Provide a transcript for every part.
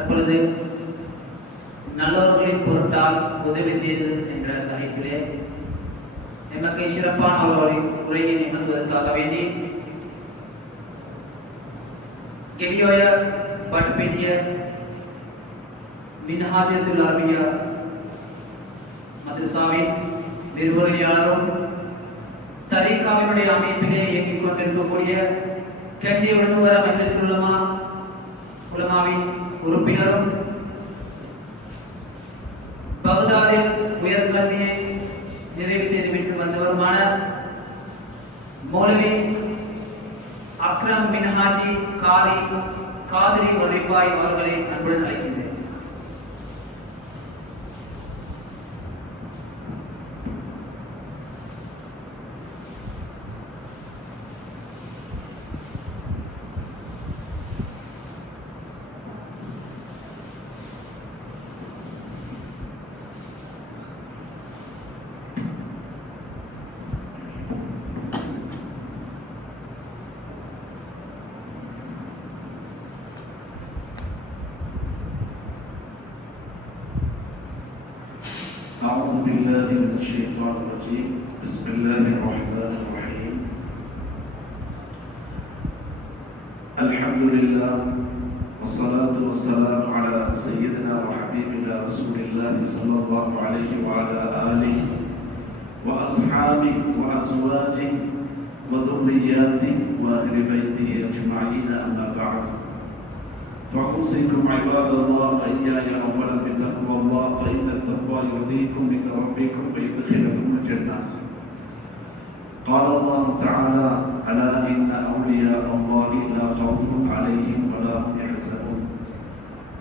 தற்பொழுது நல்லவர்களின் பொருட்டால் உதவி செய்வது என்ற தலைப்பிலே எமக்கு சிறப்பான ஒரு உரையை நிகழ்த்துவதற்காக வேண்டி கெரியோய பட்பெரிய மின்ஹாஜத்துல் அரபியா மதரசாவின் நிர்வாகியாளரும் தரீகாவினுடைய அமைப்பிலே இயங்கிக் கொண்டிருக்கக்கூடிய கெண்டிய உடனுவர மஜ்லிஸ் உலமாவின் உறுப்பினரும் பகதாதில் உயர்கல்வியை நிறைவு செய்துவிட்டு வந்தவருமான மௌலவி அக்ரம் பின் ஹாஜி காதிரி வரிஃபாய் அவர்களை அன்புடன் அழைக்கின்றேன். أعوذ بالله من الشيطان الرجيم بسم الله الرحمن الرحيم الحمد لله والصلاة والسلام على سيدنا وحبيبنا رسول الله صلى الله عليه وعلى آله وأصحابه وأزواجه وذرياته وأهل بيته أجمعين أما بعد فأوصيكم عباد الله وإياي أولا بتقوى الله فإن التقوى يرضيكم من ربكم ويدخلكم الجنة. قال الله تعالى: ألا إن أولياء الله لا خوف عليهم ولا هم يحزنون.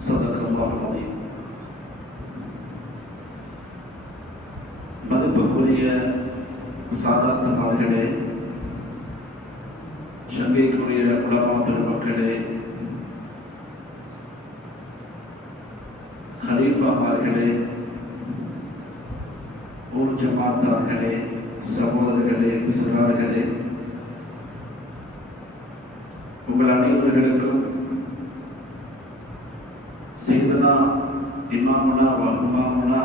صدق الله العظيم. மதிப்புக்குரிய சாதாத்துமார்களே, சங்கைக்குரிய உலமா பெருமக்களே, ஹலீஃபாமார்களே, ஊர் ஜமாத்தார்களே, சகோதரர்களே, சிறார்களே, உங்கள் அனைவர்களுக்கும் சையதுனா இமாமுனா வ ஹுமாமுனா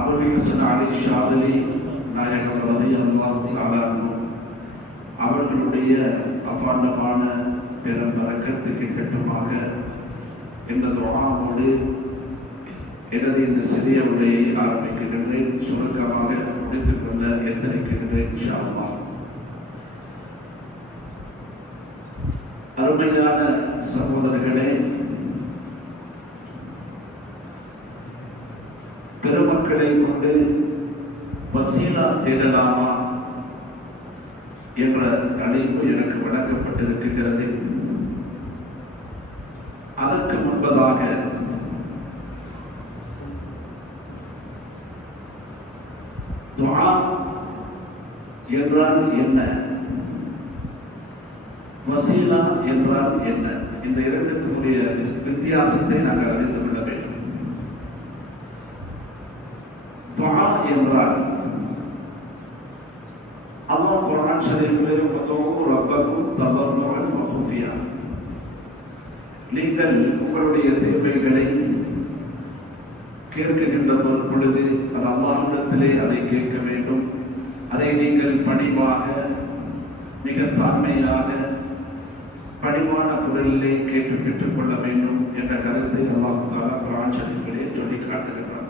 அபுல் ஹசன் அலி ஷாதலி நாயகம் ரலியல்லாஹு தஆலா அவர்களுடைய அபாண்டமான பெரும் பரக்கத்து கிட்டட்டுமாக என்ற துஆவோடு எனது இந்த சிறிய உரையை ஆரம்பிக்கின்றேன். சுருக்கமாக முடித்துக் கொள்ள எத்தனைக்கின்றேன் இன்ஷா அல்லாஹ். அருமையான சகோதரர்களே, பெருமக்களை கொண்டு வசீலா தேடலாமா என்ற தலைப்பு எனக்கு வழங்கப்பட்டிருக்கிறது. அதற்கு முன்பதாக துஆ என்றால் என்ன, வசீலா என்றால் என்ன, இந்த இரண்டுக்கும் உரிய வித்தியாசத்தை நாங்கள் அறிந்து கொள்ள வேண்டும். துஆ என்றால் அல்லாஹ் குர்ஆன் ஷரீஃபிலே வதூஉ ரப்பக்கும் ததர்ருஅன் வ குஃபியா, நீங்கள் உங்களுடைய தேவைகளை கேட்கின்ற பொழுது அது அல்லாஹ்விடத்திலே அதை கேட்க வேண்டும். அதை நீங்கள் பணிவாக, மிக தாழ்மையாக, பணிவான குரலிலே கேட்டு பெற்றுக் கொள்ள வேண்டும் என்ற கருத்தை அல்லாஹ் தஆலா குர்ஆன் ஷரீஃபிலே சொல்லி காட்டுகிறார்.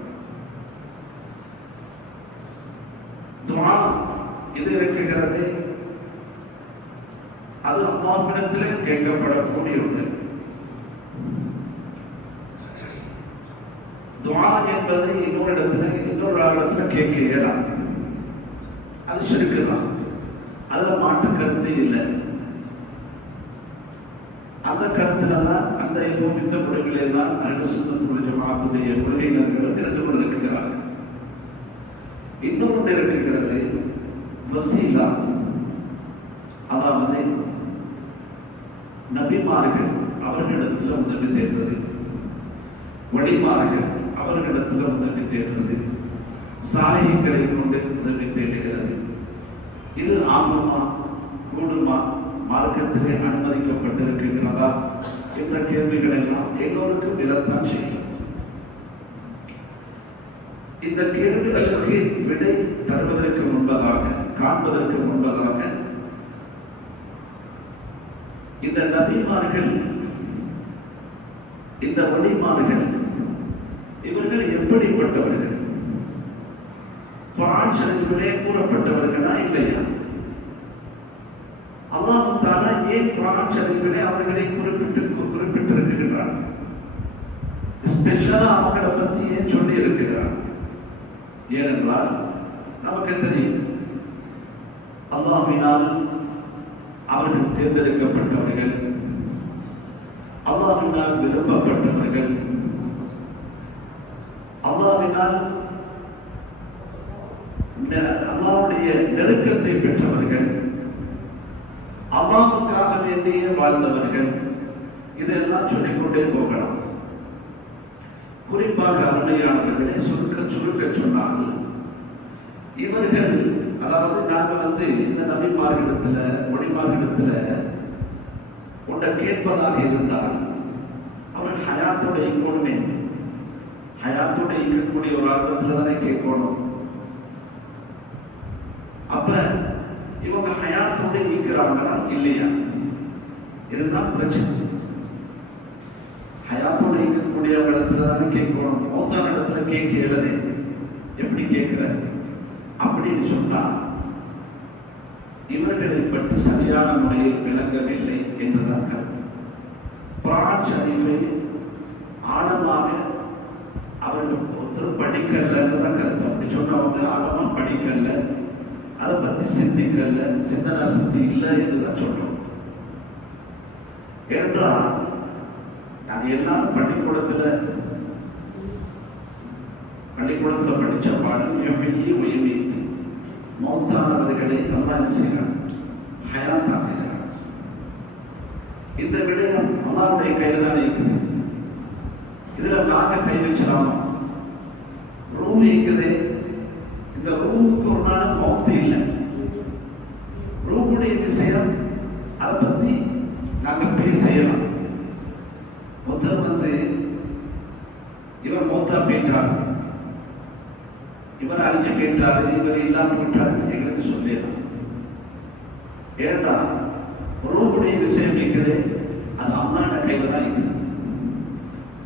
துஆ இது இருக்கிறது, அது அல்லாஹ்விடத்திலே கேட்கப்படக்கூடிய ஒன்று. துஆ என்பது இன்னொரு இடத்துல கேட்க இயலாம், அது ஷிர்க் தான், அதுல மாற்று கருத்து இல்லை. அந்த கருத்துல தான், அந்த யோகித்த முறைகளே தான் அஹ்லுஸ் சுன்னத் வல் ஜமாஅத்துடைய கொள்கையினர்கள் தெரிந்து கொண்டிருக்கிறார்கள். இன்னொன்று இருக்கிறது வசீலா, அதாவது நபிமார்கள் அவர்களிடத்தில் உதவி தேடுறது, வழிமார்கள் அவர்களிடத்தில் உதவி தேடுறது, சாயங்களை கொண்டு உதவி தேடுகிறது. இது ஆகுமா கூடுமா, மார்க்கத்திலே அனுமதிக்கப்பட்டிருக்கிறதா என்ற கேள்விகள் எல்லாம் எல்லோருக்கும் விழத்தான் செய்யும். இந்த கேள்விகளுக்கு விடை தருவதற்கு முன்பதாக, காண்பதற்கு முன்பதாக, இந்த நபிமார்கள், இந்த வழிமார்கள் இவர்கள் எப்படிப்பட்டவர்கள்? குர்ஆன் ஷரீஃபிலே கூறப்பட்டவர்களா இல்லையா? அல்லாஹ் தஆலா ஏன் குர்ஆன் ஷரீஃபிலே அவர்களை குறிப்பிட்டிருக்கிறார்? ஸ்பெஷலா அவங்களை பற்றி ஏன் சொல்லி இருக்கிறார்? ஏனென்றால் நமக்கு தெரியும், அல்லாஹ்வினால் அவர்கள் தேர்ந்தெடுக்கப்பட்டவர்கள், அல்லாஹ்வினால் விரும்பப்பட்டவர்கள், அல்லாஹ்வினால் அல்லாஹ்வுடைய நெருக்கத்தை பெற்றவர்கள், அல்லாஹ்வுக்காக வேண்டியே வாழ்ந்தவர்கள். இதெல்லாம் சொல்லிக்கொண்டே போகலாம். குறிப்பாக அருமையானவர்களே, சுருக்க சொன்னால் இவர்கள், அதாவது நாங்கள் இந்த நபிமார்களிடத்துல, மொழிமார்களிடத்துல ஒன்றை கேட்பதாக இருந்தால் அவன் ஹயாத்தோட இருக்கணுமே. ஹயாத்தோட இருக்கக்கூடிய ஒரு ஆண்டத்துல தானே கேட்கணும். அப்ப இவங்க ஹயாத்தோட இருக்கிறாங்களா இல்லையா? இதுதான் பிரச்சனை. ஹயாத்தோட இருக்கக்கூடிய இடத்துல தானே கேட்கணும். மௌத்தான இடத்துல கேட்க இயலதே. எப்படி கேட்கிற அப்படின்னு சொன்னா இவர்களை பற்றி சரியான முறையில் விளங்கவில்லை என்றுதான் கருத்து. குர்ஆன் ஷரீஃபை ஆழமாக அவர்கள் ஒருத்தர் படிக்கல என்றுதான் கருத்து. அப்படி சொன்னவங்க ஆழமா படிக்கல, அதை பத்தி சிந்திக்கல, சிந்தனா சக்தி இல்லை என்றுதான் சொல்றோம். ஏனென்றால் நாங்கள் எல்லாரும் பள்ளிக்கூடத்துல படிச்ச பாடம் எவ்வளவு உயர்நீத்து மௌத்தானவர்களை அல்லாஹ் செய்கிறார், ஹயாத்தாக்குகிறார். இந்த விடயம் அல்லாஹ்வுடைய கையில தான் இருக்குது. இதுல நாங்க கை வச்சிடாம ரூஹ் இருக்குது. இந்த ரூஹுக்கு ஒரு நாள் மௌத்து இல்லை. ரூஹுடைய விஷயம் அதை பத்தி நாங்க பேசலாம். ஒருத்தர் இவர் மௌத்தா போயிட்டார், இவர் அழிஞ்சு போயிட்டாரு, இவர் இல்லாம போயிட்டாரு எங்களுக்கு சொல்லலாம். ஏன்னா ரூஹுடைய விஷயம் இருக்குது, அது அல்லாஹ்வுடைய கையில தான் இருக்குது.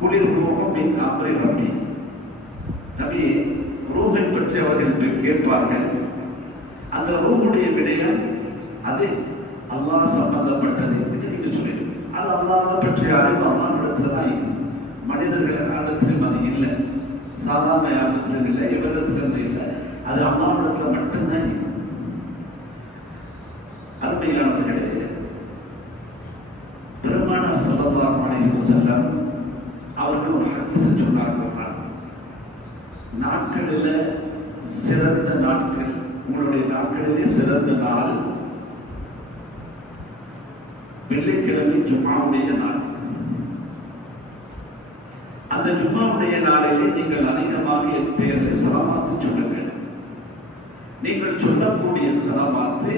குளிர் ரூஹும் மின் அம்ரி ரப்பி. நபி ரூஹை பற்றி அவர்கள் கேட்பார்கள். அந்த ரூஹுடைய விடயம் அது அல்லாஹ் சம்பந்தப்பட்டது என்று நீங்க சொல்லிட்டு, அது அல்லாஹ் பற்றிய அறிவு அல்லாஹ்விடத்துல தான் இருக்குது. மனிதர்கள் யாரிடத்திலும் அது இல்லை, சாதாரண யாரிடத்திலும் இல்லை, இவரிடத்திலிருந்து இல்லை, அது அல்லாஹ்விடத்துல மட்டும்தான் இருக்கு. அருமையானவர்களே, பெருமானார் ஸல்லல்லாஹு அலைஹி வஸல்லம் அவர்கள் ஒரு ஹதீஸை சொன்னார்கள். நாட்களில் சிறந்த நாட்கள், உங்களுடைய நாட்களிலே சிறந்த நாள் வெள்ளிக்கிழமை ஜும்ஆவுடைய நாள். அந்த ஜும்ஆவுடைய நாளிலே நீங்கள் அதிகமாக என் பெயரில் ஸலவாத்து சொல்லுங்கள். நீங்கள் சொல்லக்கூடிய ஸலவாத்து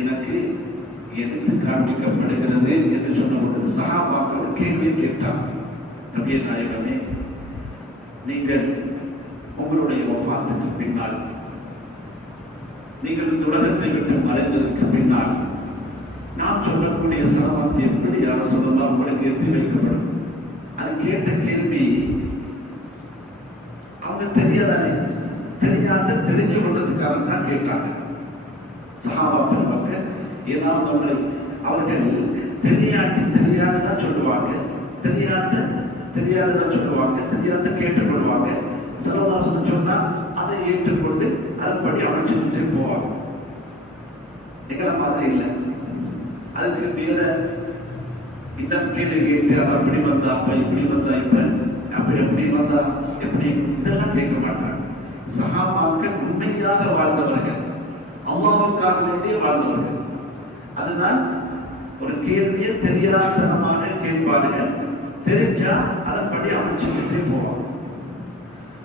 எனக்கு எடுத்து காண்பிக்கப்படுகிறது என்று சொன்னபோது சஹாபாக்கள் கேள்வி கேட்டார். நபியே நாயகமே, நீங்கள் உங்களுடைய வஃபாத்துக்கு பின்னால், நீங்கள் இந்த உலகத்தை விட்டு மறைந்ததற்கு பின்னால் நாம் சொல்லக்கூடிய ஸலவாத்து எப்படி யார சொல்லலாம் உங்களுக்கு எத்தி வைக்கப்படும்? அது கேட்ட கேள்வி அவங்க தெரியாதானே, தெரிஞ்சு கொண்டதுக்காக தான் கேட்டாங்க. சஹாபா பெருமக்கள் ஏதாவது ஒன்று அவர்கள் தெரியாதுதான் சொல்லுவாங்க, தெரியாதுதான் சொல்லுவாங்க, தெரியாத கேட்டுக்கொள்வாங்க. ஸல்லல்லாஹு சொன்னா அதை ஏற்றுக்கொண்டு அதன்படி அமைச்சுக்கிட்டே போவாங்க. எங்களை மாதிரி இல்லை. அதுக்கு மேல இன்னும் கேள்வி கேட்டு அதை அப்படி வந்தா அப்ப இப்படி வந்தா இப்ப அப்படி எப்படி வந்தா எப்படி, இதெல்லாம் கேட்க மாட்டாங்க. சஹாபாக்கள் உண்மையாக வாழ்ந்தவர்கள், அல்லாஹ்வுக்காக வேண்டியே வாழ்ந்தவர்கள். அதுதான் ஒரு கேள்வியை தெரியாதனமாக கேட்பார்கள், தெரிஞ்சா அதன்படி அமைச்சுக்கிட்டே போவாங்க.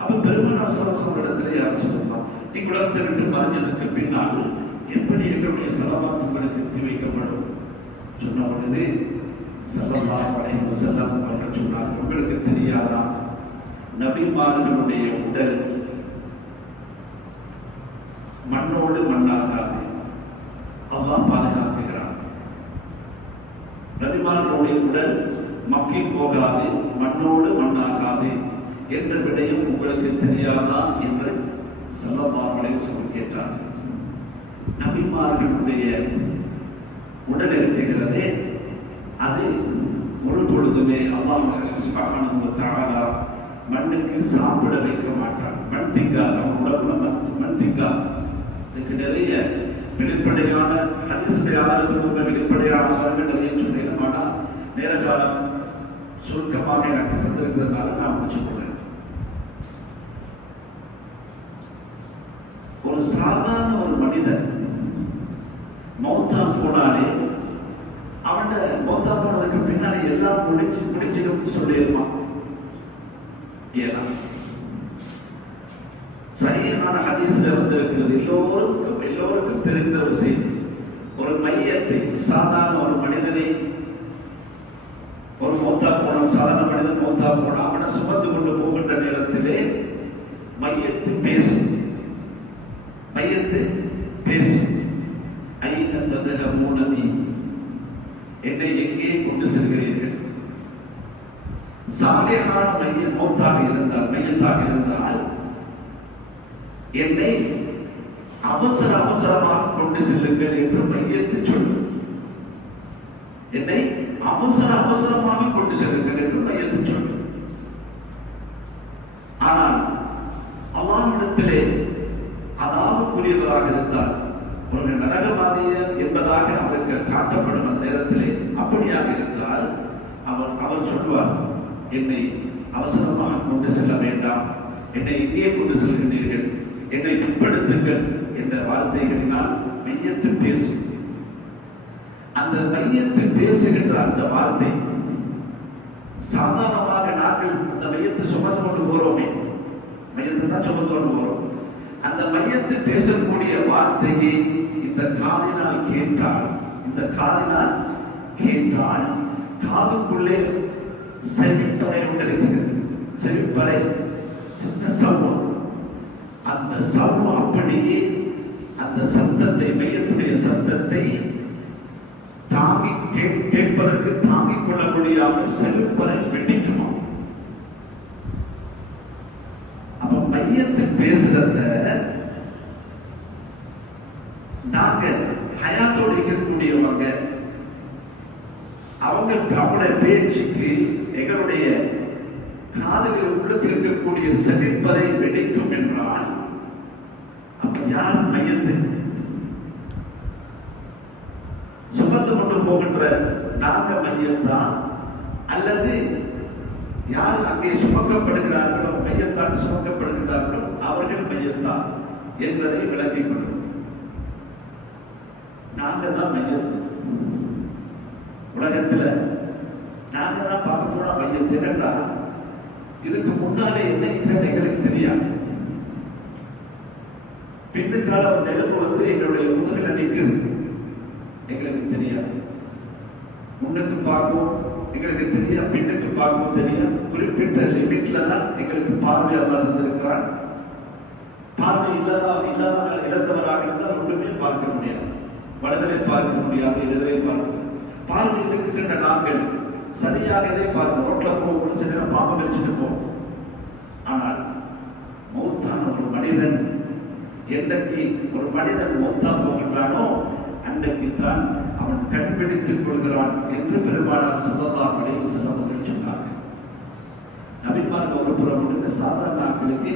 அப்ப பெருமானார் ஸல்லல்லாஹு அலைஹி வஸல்லம் யார் சொல்லலாம், நீங்க உலகத்தை விட்டு மறைஞ்சதுக்கு பின்னால் எப்படி எங்களுடைய ஸலவாத் உங்களுக்கு எத்தி வைக்கப்படும் சொன்ன பொழுது ஸல்லல்லாஹு அலைஹி வஸல்லம் அவர்கள் சொன்னார்கள், உங்களுக்கு தெரியாதா, நபிமார்களுடைய உடல் மண்ணோடு மண்ணாகாது, அல்லாஹ் பாதுகாக்கிறான். நபிமார்களுடைய உடல் மக்கி போகாது, மண்ணோடு மண்ணாகாது என்ற விடயம் உங்களுக்கு தெரியாதா என்று ஸல்லல்லாஹு அலைஹி வஸல்லம் கேட்டார்கள். நபிமார்களுடைய உடல் இருக்கிறதே, அது ஒரு பொழுதுமே அல்லாஹ் சுப்ஹானஹு வ தஆலா மண்ணுக்கு சாப்பிட வைக்க மாட்டான். மண் திங்காது, அவன் உடம்புல மண் திங்காது. இதுக்கு நிறைய வெளிப்படையான ஹதீஸுடைய ஆதாரத்தோடு வெளிப்படையான ஆதாரங்கள் நிறைய சொன்னேன். ஆனால் நேர காலம் சுருக்கமாக எனக்கு தந்திருக்கிறதுனால நான் முடிச்சு கொள்றேன். ஒரு சாதாரண ஒரு மனிதன் மௌத்தா போனாலே அவன் மௌத்தா போனதுக்கு பின்னாடி எல்லாம் முடிஞ்சிடும் சொல்லிடுவான். ஏன்னா சரியான ஹதீஸ்ல வந்திருக்கிறது, எல்லோருக்கும் தெரிந்த ஒரு செய்தி. ஒரு மையத்தை, சாதாரண ஒரு மனிதனை, ஒரு மௌத்தா போன சாதாரண மனிதன் மௌத்தா போன அவனை சுமந்து கொண்டு போகின்ற நேரத்திலே மையத்து பேசும். மையத்து பேசும். ஐன ததஹபூனனி, என்னை எங்கே கொண்டு செல்கிறீர்கள்? சாலிஹான மையத் மௌத்தாக இருந்தால் என்னை அவசரமாக கொண்டு செல்லுங்கள் என்று மையத்து சொல்லும். என்னை அவசரமாக கொண்டு செல்லுங்கள் என்று மையத்து சொல்லும். ஆனால் அல்லாஹ்விடத்திலே அதாவுக்குரியவராக இருந்தால், ஒரு நரகவாதியர் என்பதாக அவருக்கு காட்டப்படும் அந்த நேரத்திலே அப்படியாக இருந்தால் அவர் சொல்வார், என்னை அவசரமாக கொண்டு செல்ல வேண்டாம், என்னை இங்கே கொண்டு செல்கின்றீர்கள், என்னை பிற்படுத்துங்கள் என்ற வார்த்தைகளினால் மையத்து பேசும். அந்த மையத்து பேசுகின்ற அந்த வார்த்தை சாதாரணமாக நாங்கள் அந்த மையத்தை சுமந்து கொண்டு போறோமே, மையத்தை தான் சுமந்து கொண்டு போறோம். அந்த மையத்து பேசக்கூடிய வார்த்தையை இந்த காதினால் கேட்டால் காதுக்குள்ளே செவிப்பறை இருக்கிறது. செவிப்பறை சின்ன சவுண்ட். அந்த சவுண்ட் அப்படியே அந்த சத்தத்தை, மையத்துடைய சத்தத்தை தாங்கி கேட்பதற்கு தாங்கிக் கொள்ள முடியாமல் செவிப்பறை வெட்டிக்குமா. அப்ப மையத்து பேசுறத நாங்க ஹயாத்தோடு இருக்கக்கூடியவங்க, அவங்களுடைய பேச்சுக்கு எங்களுடைய காதுகளில் உள்ளத்தில் இருக்கக்கூடிய செவிப்பறை வெடிக்கும் என்றால் அப்ப யார் மையத்தை சுமந்து கொண்டு போகின்ற நாங்க மையத்தான், அல்லது யார் அங்கே சுமக்கப்படுகிறார்களோ, மையத்தான் சுமக்கப்படுகிறார்களோ அவர்கள் மையத்தான் என்பதை விளங்கிக் கொள்ளும். நாங்க தான் மையத்து. உலகத்துல நாங்க தான் பார்க்க போனா மையத்து. என்னண்டா, இதுக்கு முன்னாலே என்ன எங்களுக்கு தெரியாது. பின்னுக்கால ஒரு நெருப்பு வந்து எங்களுடைய முதுகில நிற்குது, எங்களுக்கு தெரியாது. முன்னுக்கு பார்க்கும் எங்களுக்கு தெரியாது, பின்னுக்கு பார்க்கும் தெரியாது. குறிப்பிட்ட லிமிட்ல தான் எங்களுக்கு பார்வையாக இருந்திருக்கிறான். பார்வை இழந்தவராக இருந்தால் ஒன்றுமே பார்க்க முடியாது. வலதிலே பார்க்க முடியாது, இடதிலே பார்க்க. பார்வை இருக்கின்ற நாங்கள் சரியாக இதை பார்க்க, ரோட்ல போகும்போது சில நேரம் பாம்பு வச்சுட்டு போவோம். ஆனால் மௌத்தான ஒரு மனிதன், என்றைக்கு ஒரு மனிதன் மௌத்தா போகின்றானோ அன்றைக்கு தான் அவன் கண் பிடித்துக் கொள்கிறான் என்று பெருமானார் ஸல்லல்லாஹு அலைஹி வஸல்லம் அவர்கள் சொன்னார்கள். நபிமார்கள் ஒரு புறம் விடுங்க, சாதாரண ஆட்களுக்கு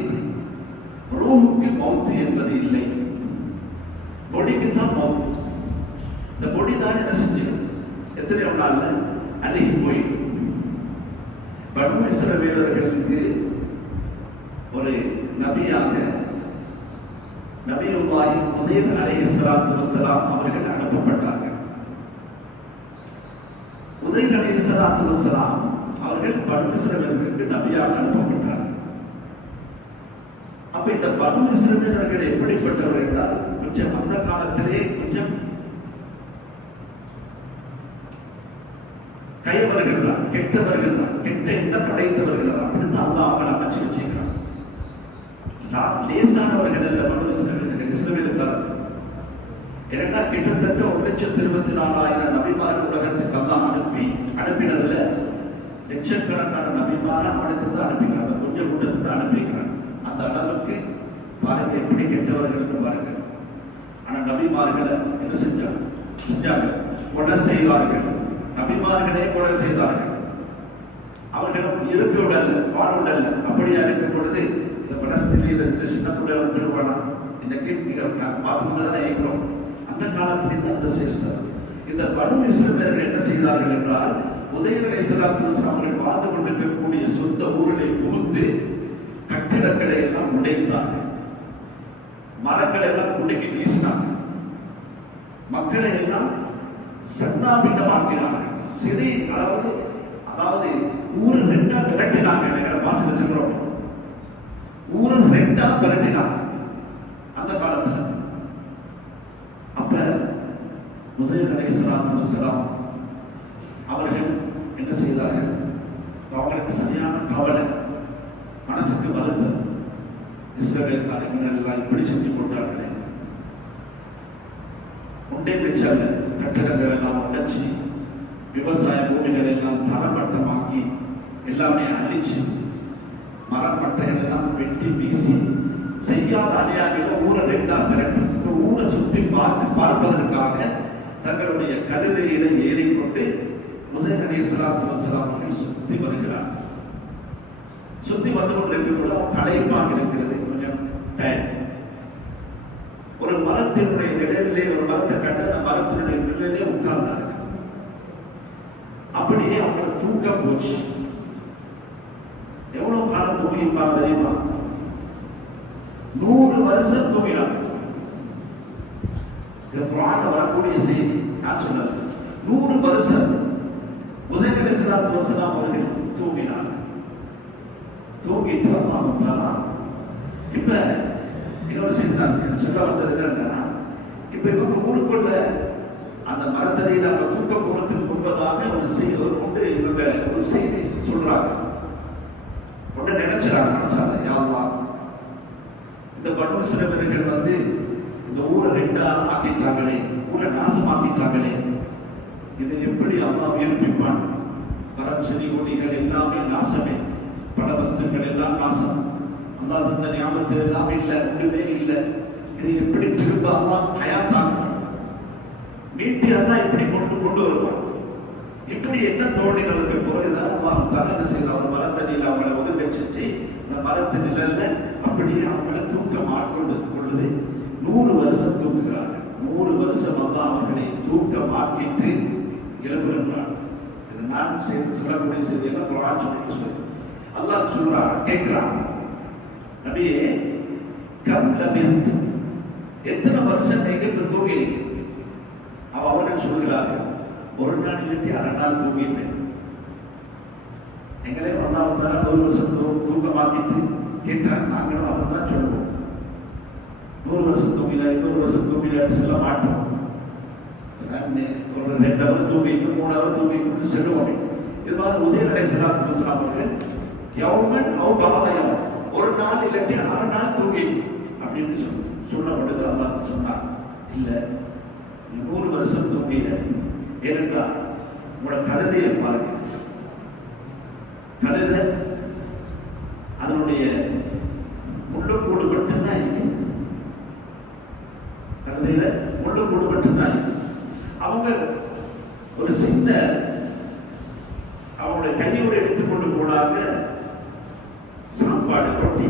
ரூஹுக்கு மௌத்து என்பது இல்லை, பொடிக்கு தான் மௌத்து. இந்த பொடி தான் என்ன செஞ்சு எத்தனையோ நாள்ல அழுகி போய். பனு இஸ்ரவேலர்களுக்கு ஒரு நபியாக நபியுல்லாஹி உஸைர் அலைஹிஸ்ஸலாத்து வஸ்ஸலாம் அவர்கள் அனுப்பப்பட்டார்கள். உஸைர் அலைஹிஸ்ஸலாத்து வஸ்ஸலாம் அவர்கள் பனு இஸ்ரவேலர்களுக்கு நபியாக அனுப்பப்பட்டார்கள். அப்ப இந்த பனு இஸ்ரவேலர்கள் எப்படிப்பட்டவர்கள் என்றால், கொஞ்சம் அந்த காலத்திலே கொஞ்சம் கயவர்கள் தான், கெட்டவர்கள் தான், கெட்ட எண்ணம் படைத்தவர்கள் தான். அப்படித்தான் அல்லாஹ் அவங்களை அமைச்சு வச்சுக்கிறான். லேசானவர்கள் அல்ல மனு இஸ்ரவேலுக்காரர்கள். ஏன்னா கிட்டத்தட்ட 1,24,000 நபிமார்கள் உலகத்துக்கு அல்லாஹ் அனுப்பினதுல லட்சக்கணக்கான நபிமார அவனுக்கு தான் அனுப்பிக்கிறான். அந்த கொஞ்சம் கூட்டத்தை தான் அனுப்பிக்கிறான். அந்த அளவுக்கு பாருங்க எப்படி கெட்டவர்கள் பாருங்க. ஆனா நபிமார்களை என்ன செஞ்சாங்க? கொலை செய்தார்கள். நபிமார்களே கொலை செய்தார்கள். அவர்களும் இருக்க உடல்ல, வாழ உடல்ல. அப்படியா இருக்கும் பொழுது இந்த பலஸ்தீனில் இந்த சின்ன பிள்ளை விட்டுருவானா? இன்னைக்கு பார்த்துக்கிட்டு தானே இருக்கிறோம். அந்த காலத்திலிருந்து அந்த சேஷ்டர். இந்த பனு இஸ்ரவேலர்கள் என்ன செய்தார்கள் என்றால், உதயர் அலைஹிஸ்ஸலாத்து வஸலாம் அவர்கள் வாழ்ந்து கொண்டிருக்கக்கூடிய சொந்த ஊரிலே புகுந்து கட்டிடங்களை எல்லாம் உடைத்தார்கள். மரங்களை எல்லாம் குடுக்கி வீசினார்கள். மக்களை எல்லாம் சன்னாபின்னமாக்கினார்கள். சிறி அதாவது ஊரு ரெண்டா திரட்டினாங்க. எங்களை பாசல சொல்றோம், ஊரு ரெண்டா திரட்டினாங்க அந்த காலத்துல. அப்ப உதயர் அலைஹிஸ்ஸலாத்து வஸலாம் அவர்கள் என்ன செய்தார்கள்? அவங்களுக்கு சரியான கவலை, மனசுக்கு வருத்தம். இஸ்ரவேல் காரியங்கள் எல்லாம் இப்படி செஞ்சு கொண்டார்களே, ஒன்றே வச்சாங்க. கட்டிடங்கள் எல்லாம் உடைச்சி, விவசாய பூமிகளை எல்லாம் தரமட்டமாக்கி, எல்லாமே அழிச்சு, மரப்பட்டைகள் எல்லாம் வெட்டி வீசி, செய்யாத அநியாயங்களை ஊரை ரெண்டா திரட்டி ஊரை சுற்றி பார்ப்பதற்காக தங்களுடைய கழுதையில ஏறிக்கொண்டு உதயர் அலைஹிஸ்ஸலாத்து வஸலாம் அவர்கள் சுத்தி வருகிறார். சுத்தி வந்து கொண்டிருக்க கூட களைப்பாக இருக்கிறது, கொஞ்சம் டைம். ஒரு மரத்தினுடைய நிழலிலே, ஒரு மரத்தை கண்டு அந்த மரத்தினுடைய நிழலிலே உட்கார்ந்தார்கள். அப்படியே அவங்க தூக்கம் போச்சு. எவ்வளவு காலம் தூங்கியிருப்பாங்க தெரியுமா? 100 வருஷம் தூங்கினார். இந்த குர்ஆன்ல வரக்கூடிய செய்தி நான் சொன்னது. 100 வருஷம் உதயர் அலைஹிஸ்ஸலாத்து வஸலாம் அவர்கள் தூங்கினார். தூங்கிட்டு அல்லாஹ் தஆலா இப்ப இன்னொரு செய்தி நான் சொல்ல வந்தது என்னன்னா, இப்ப இவங்க ஊருக்குள்ள அந்த மரத்தடியில் அவங்க தூக்க போறதுக்கு முன்பதாக ஒரு இவங்க ஒரு செய்தி சொல்றாங்க. உடனே நினைச்சாங்க மனசால, யா அல்லாஹ், இந்த பனு இஸ்ரவேலர்கள் வந்து இந்த ஊரை ரெண்டா ஆக்கிட்டாங்களே, ஊரை நாசமாக்கிட்டாங்களே, இதை எப்படி அல்லாஹ் உயிர்ப்பிப்பான்? மரம் செடி கொடிகள் எல்லாமே நாசமே, பல வஸ்துக்கள் எல்லாம் நாசம். அல்லாஹ் தந்த ஞாபகத்தில் எல்லாம் இல்லை, ஒன்றுமே இல்லை. இதை எப்படி திரும்ப அல்லாஹ் ஹயாத்தாக்குவான்? மீட்டி அல்லாஹ் இப்படி கொண்டு வருவான்? இப்படி என்ன தோண்டினதுக்கு பிறகுதான் அல்லாஹ் தஆலா என்ன செய்யலாம்? ஒரு மரத்தடியில் அவங்களை ஒதுங்க செஞ்சு அந்த மரத்து நிழல்ல அப்படியே அவங்களை தூக்கம் ஆட்கொண்டு கொள்ளுது. 100 வருஷம் தூக்குகிறார்கள். 100 வருஷம் அல்லாஹ் அவர்களை தூக்கம் ஆக்கிட்டு எழுப்புகிறார். இது நான் சொல்லக்கூடிய செய்தியெல்லாம் குர்ஆன் சொல்லி அல்லாஹ் சொல்றான், கேட்கிறான், நபியே கம் லபிஸ்து, எத்தனை வருஷம் நீங்க இப்ப தூங்கினீங்க? அவர்கள் சொல்கிறார்கள், ஒரு நாள் இல்லாட்டி அரை நாள் தூங்கிட்டேன். எங்களே அல்லாஹ் தஆலா 1 வருஷம் தூக்கமாக்கிட்டு கேட்டாங்க. நாங்களும் அதை தான் சொல்லுவோம். 100 வருஷம் தூங்கினா 200 வருஷம் தூங்கினான்னு சொல்ல மாட்டோம். ஒரு 2 அவர் தூங்கிட்டு 3 அவர் தூங்கிட்டு சொல்லுவோம். இது மாதிரி உதயர் அலைஹிஸ்ஸலாத்து வஸலாம் அவர்கள் யௌமன் அவ் பஅதயம், ஒரு நாள் இல்லாட்டி அரை நாள் தூங்கி அப்படின்னு சொன்ன பொழுது அல்லாஹ் சொன்னார், இல்லை 100 வருஷம் தூங்கின. ஏனென்றால் உங்களோட கழுதையை பாருங்க, கழுதை அதனுடைய முள்ளுக்கூடு மட்டும்தான் இருக்கு. கழுதையில முள்ளுக்கூடு மட்டும்தான் இருக்கு. அவங்க ஒரு சின்ன அவங்களுடைய கையோடு எடுத்துக்கொண்டு போனாங்க சாப்பாடு, ரொட்டி.